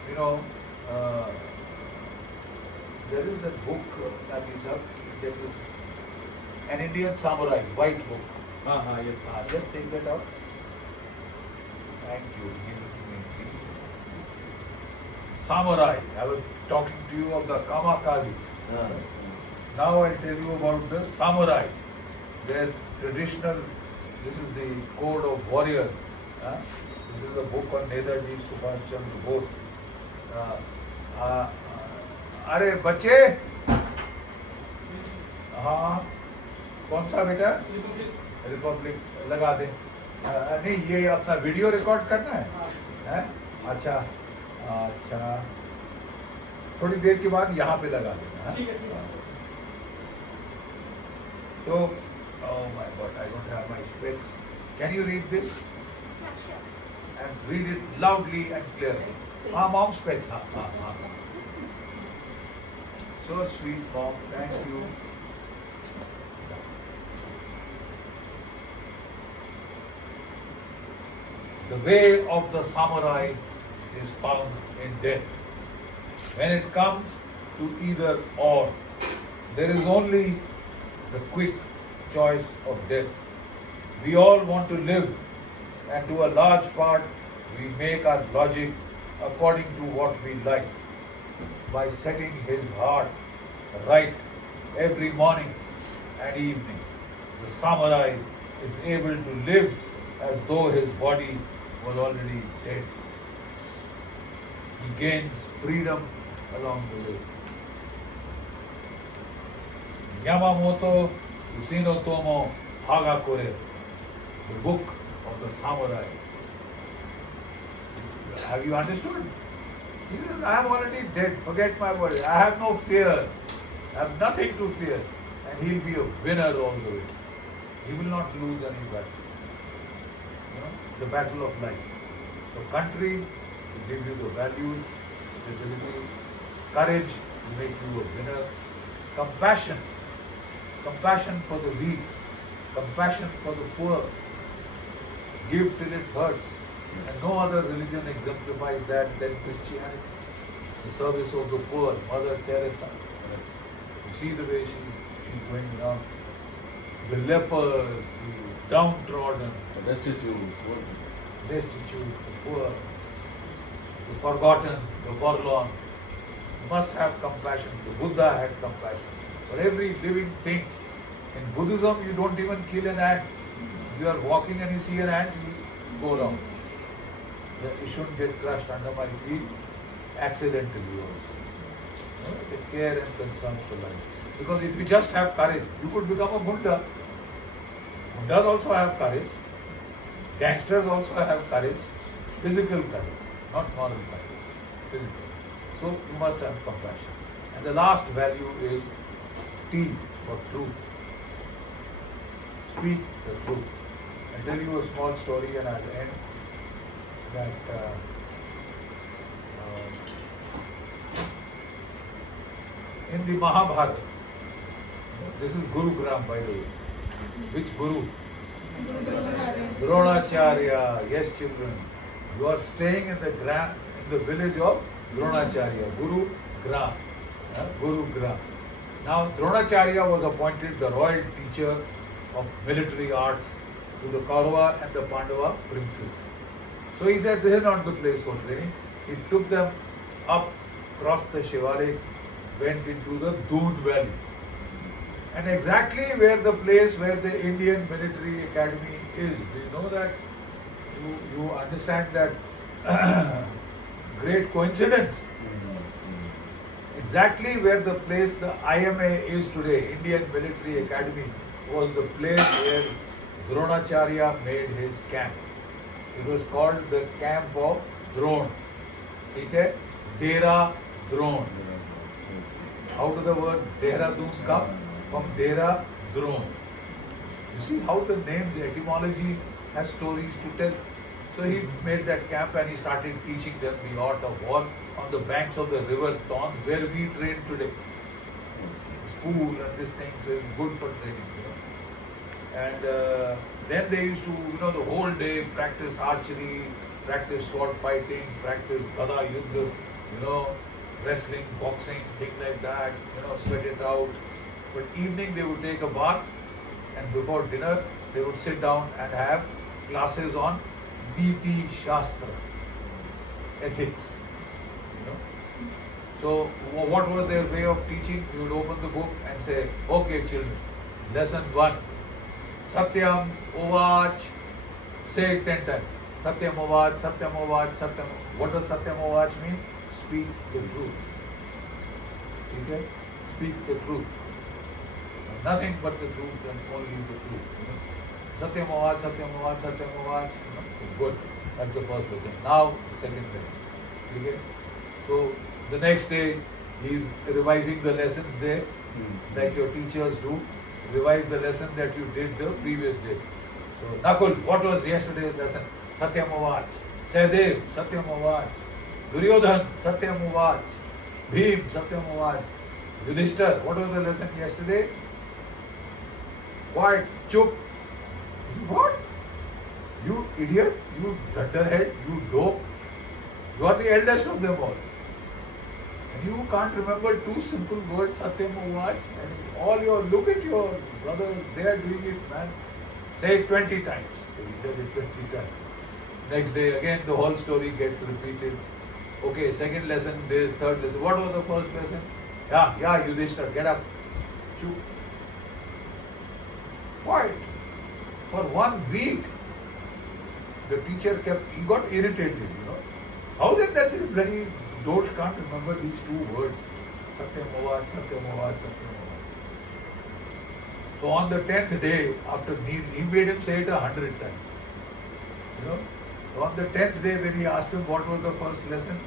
you know, there is a book that is up, there is an Indian samurai, white book. Yes. Just take that out. Thank you. Give it to me, please. Samurai. I was talking to you of the Kamakazi. Now I tell you about the samurai. Their traditional, this is the code of warriors. This is a book on Netaji Subhash Chandra Bose. अरे बच्चे हाँ कौन सा बेटा Republic लगा दे नहीं ये अपना वीडियो रिकॉर्ड करना है अच्छा अच्छा थोड़ी देर के बाद यहाँ पे लगा देना तो oh my god I don't have my specs can you read this and read it loudly and clearly mom specs हाँ so sweet mom thank you the way of the samurai is found in death. When it comes to either or, there is only the quick choice of death. We all want to live, and to a large part, we make our logic according to what we like. By setting his heart right every morning and evening, the samurai is able to live as though his body was already dead. He gains freedom along the way. Yamamoto Usinotomo Hagakure, the book of the samurai. Have you understood? He says, I am already dead, forget my worry. I have no fear. I have nothing to fear. And he'll be a winner all the way. He will not lose any battle. You know, the battle of life. So country will give you the values, stability, courage will make you a winner, compassion, compassion for the weak, compassion for the poor, give till it hurts. And no other religion exemplifies that than Christianity. The service of the poor, Mother Teresa. You see the way she's going around. The lepers, the downtrodden, The destitutes, what is it? destitute, the poor, the forgotten, the forlorn. You must have compassion. The Buddha had compassion. For every living thing. In Buddhism, you don't even kill an ant. You are walking and you see an ant, you go around. It shouldn't get crushed under my feet accidentally also. You know, take care and concern for life. Because if you just have courage, you could become a Buddha. Buddhas also have courage. Gangsters also have courage. Physical courage, not moral courage. Physical. So you must have compassion. And the last value is T for truth. Speak the truth. I'll tell you a small story and I'll end that in the Mahabharata, this is Guru Gram by the way. Which Guru? Dronacharya. Yes, children. You are staying in the village of Dronacharya, Guru Gram. Guru Gram. Now Dronacharya was appointed the royal teacher of military arts to the Kaurava and the Pandava princes. So he said, this is not the place for training. He took them up, crossed the Shivaliks, went into the Doon Valley. And exactly where the place where the Indian Military Academy is, do you know that? You understand that great coincidence? Exactly where the place the IMA is today, Indian Military Academy, was the place where Dronacharya made his camp. It was called the camp of Drone. Okay? Dera Drone. How does the word Dehradun come? From Dera Drone. You see how the name's etymology has stories to tell. So he made that camp and he started teaching them the art of war on the banks of the river Tons, where we train today. School and this thing, so it's good for training. You know. And then they used to, the whole day practice archery, practice sword fighting, practice Gada Yuddha, wrestling, boxing, things like that, sweat it out. But evening they would take a bath and before dinner they would sit down and have classes on Niti Shastra, ethics. So what was their way of teaching? You would open the book and say, okay children, lesson 1. Satyam Uvach. Say it 10 times. Satyam Uvach, Satyam Uvach, Satyam. What does Satyam Uvach mean? Speak the truth. Okay? Speak the truth. Nothing but the truth and only the truth. Satyam Uvach, Satyam Uvach, Satyam Uvach. Good. That's the first lesson. Now, the second lesson. Okay? So, the next day, he is revising the lessons there, like your teachers do. Revise the lesson that you did the previous day. So, Nakul, what was yesterday's lesson? Satyam Uvach. Sahadev, Satyam Uvach. Duryodhan, Satyam Uvach. Bhim, Satyam Uvach. Yudhishthir, what was the lesson yesterday? Quiet, chup. What? You idiot, you dunderhead, you dope. You are the eldest of them all. And you can't remember two simple words, Satyam Uvach, and all look at your brothers, they are doing it, man. Say it 20 times. So he said it 20 times. Next day again the whole story gets repeated. Okay, second lesson, this, third lesson. What was the first lesson? Yeah, Yudhishthir, get up. Chup. Quiet. For 1 week. the teacher he got irritated, you know. How is it that this bloody dolt can't remember these two words? Satyam Avad, Satyam Avad, Satyam Avad. So on the 10th day, after he made him say it 100 times. You know. So on the 10th day when he asked him what was the first lesson,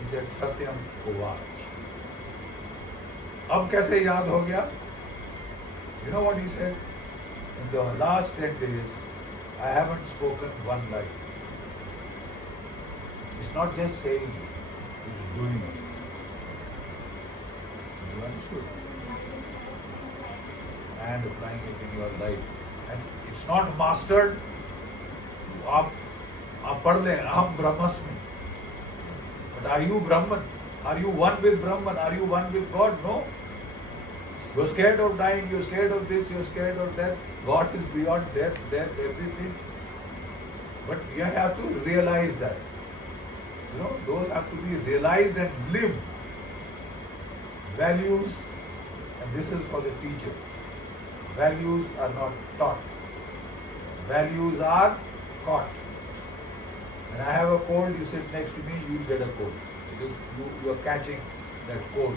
he said Satyam Avad. अब कैसे याद हो गया? You know what he said? In the last 10 days, I haven't spoken one lie. It's not just saying it, it's doing it. You understood? And applying it in your life. And it's not mastered. आप पढ़ लें, हम ब्रह्मस्मि. But are you Brahman? Are you one with Brahman? Are you one with God? No. You're scared of dying, you're scared of this, you're scared of that. God is beyond death, everything. But you have to realize that. You know, those have to be realized and lived. Values, and this is for the teachers. Values are not taught. Values are caught. When I have a cold, you sit next to me, you'll get a cold. Because you are catching that cold.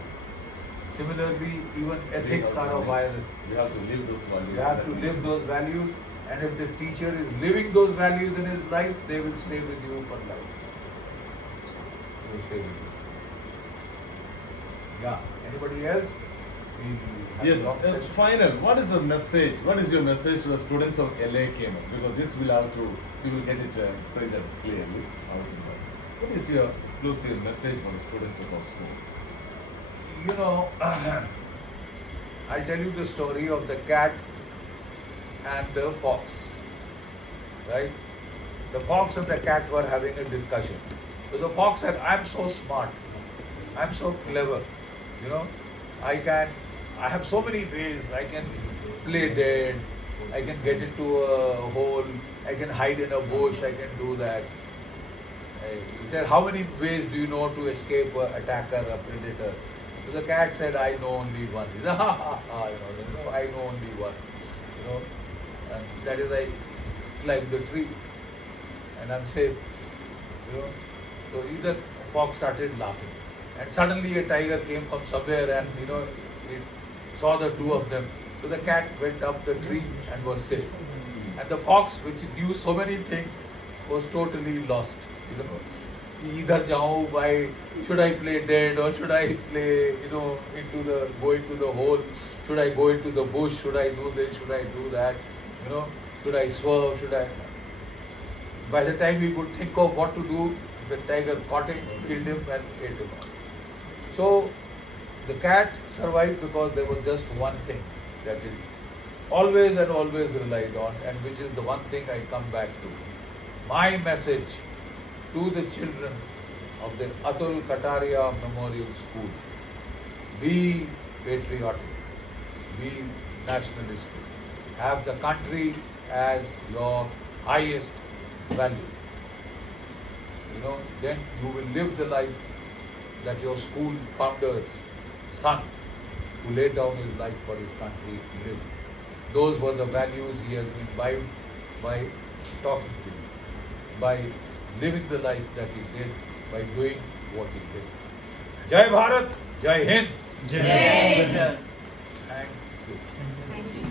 Similarly, even ethics are a virus. You have to live those values. You have to live those values, and if the teacher is living those values in his life, they will stay with you for life. They will stay with you. Yeah. Anybody else? Yes, final. What is the message? What is your message to the students of LA KMS? Because this will have to, we will get it printed clearly. What is your exclusive message for the students of our school? You know, I'll tell you the story of the cat and the fox. Right? The fox and the cat were having a discussion. So the fox said, I'm so smart. I'm so clever. You know, I have so many ways. I can play dead. I can get into a hole. I can hide in a bush. I can do that. He said, how many ways do you know to escape an attacker, a predator? So the cat said, I know only one. He said, ha ha ha, you know, I know only one. You know, and that is I climb the tree and I'm safe. You know. So either fox started laughing. And suddenly a tiger came from somewhere and you know, it saw the two of them. So the cat went up the tree and was safe. And the fox, which knew so many things, was totally lost. You know, either should I play dead or should I play, you know, go into the hole? Should I go into the bush? Should I do this? Should I do that? You know, should I swerve? By the time he could think of what to do, the tiger caught him, killed him and ate him. So the cat survived because there was just one thing that it always and always relied on, and which is the one thing I come back to. My message to the children of the Atul Kataria Memorial School: be patriotic, be nationalistic, have the country as your highest value. You know, then you will live the life that your school founder's son, who laid down his life for his country, lived. Those were the values he has imbibed by talking to you, by living the life that he did, by doing what he did. Jai Bharat, Jai Hind. Jai Hind. Thank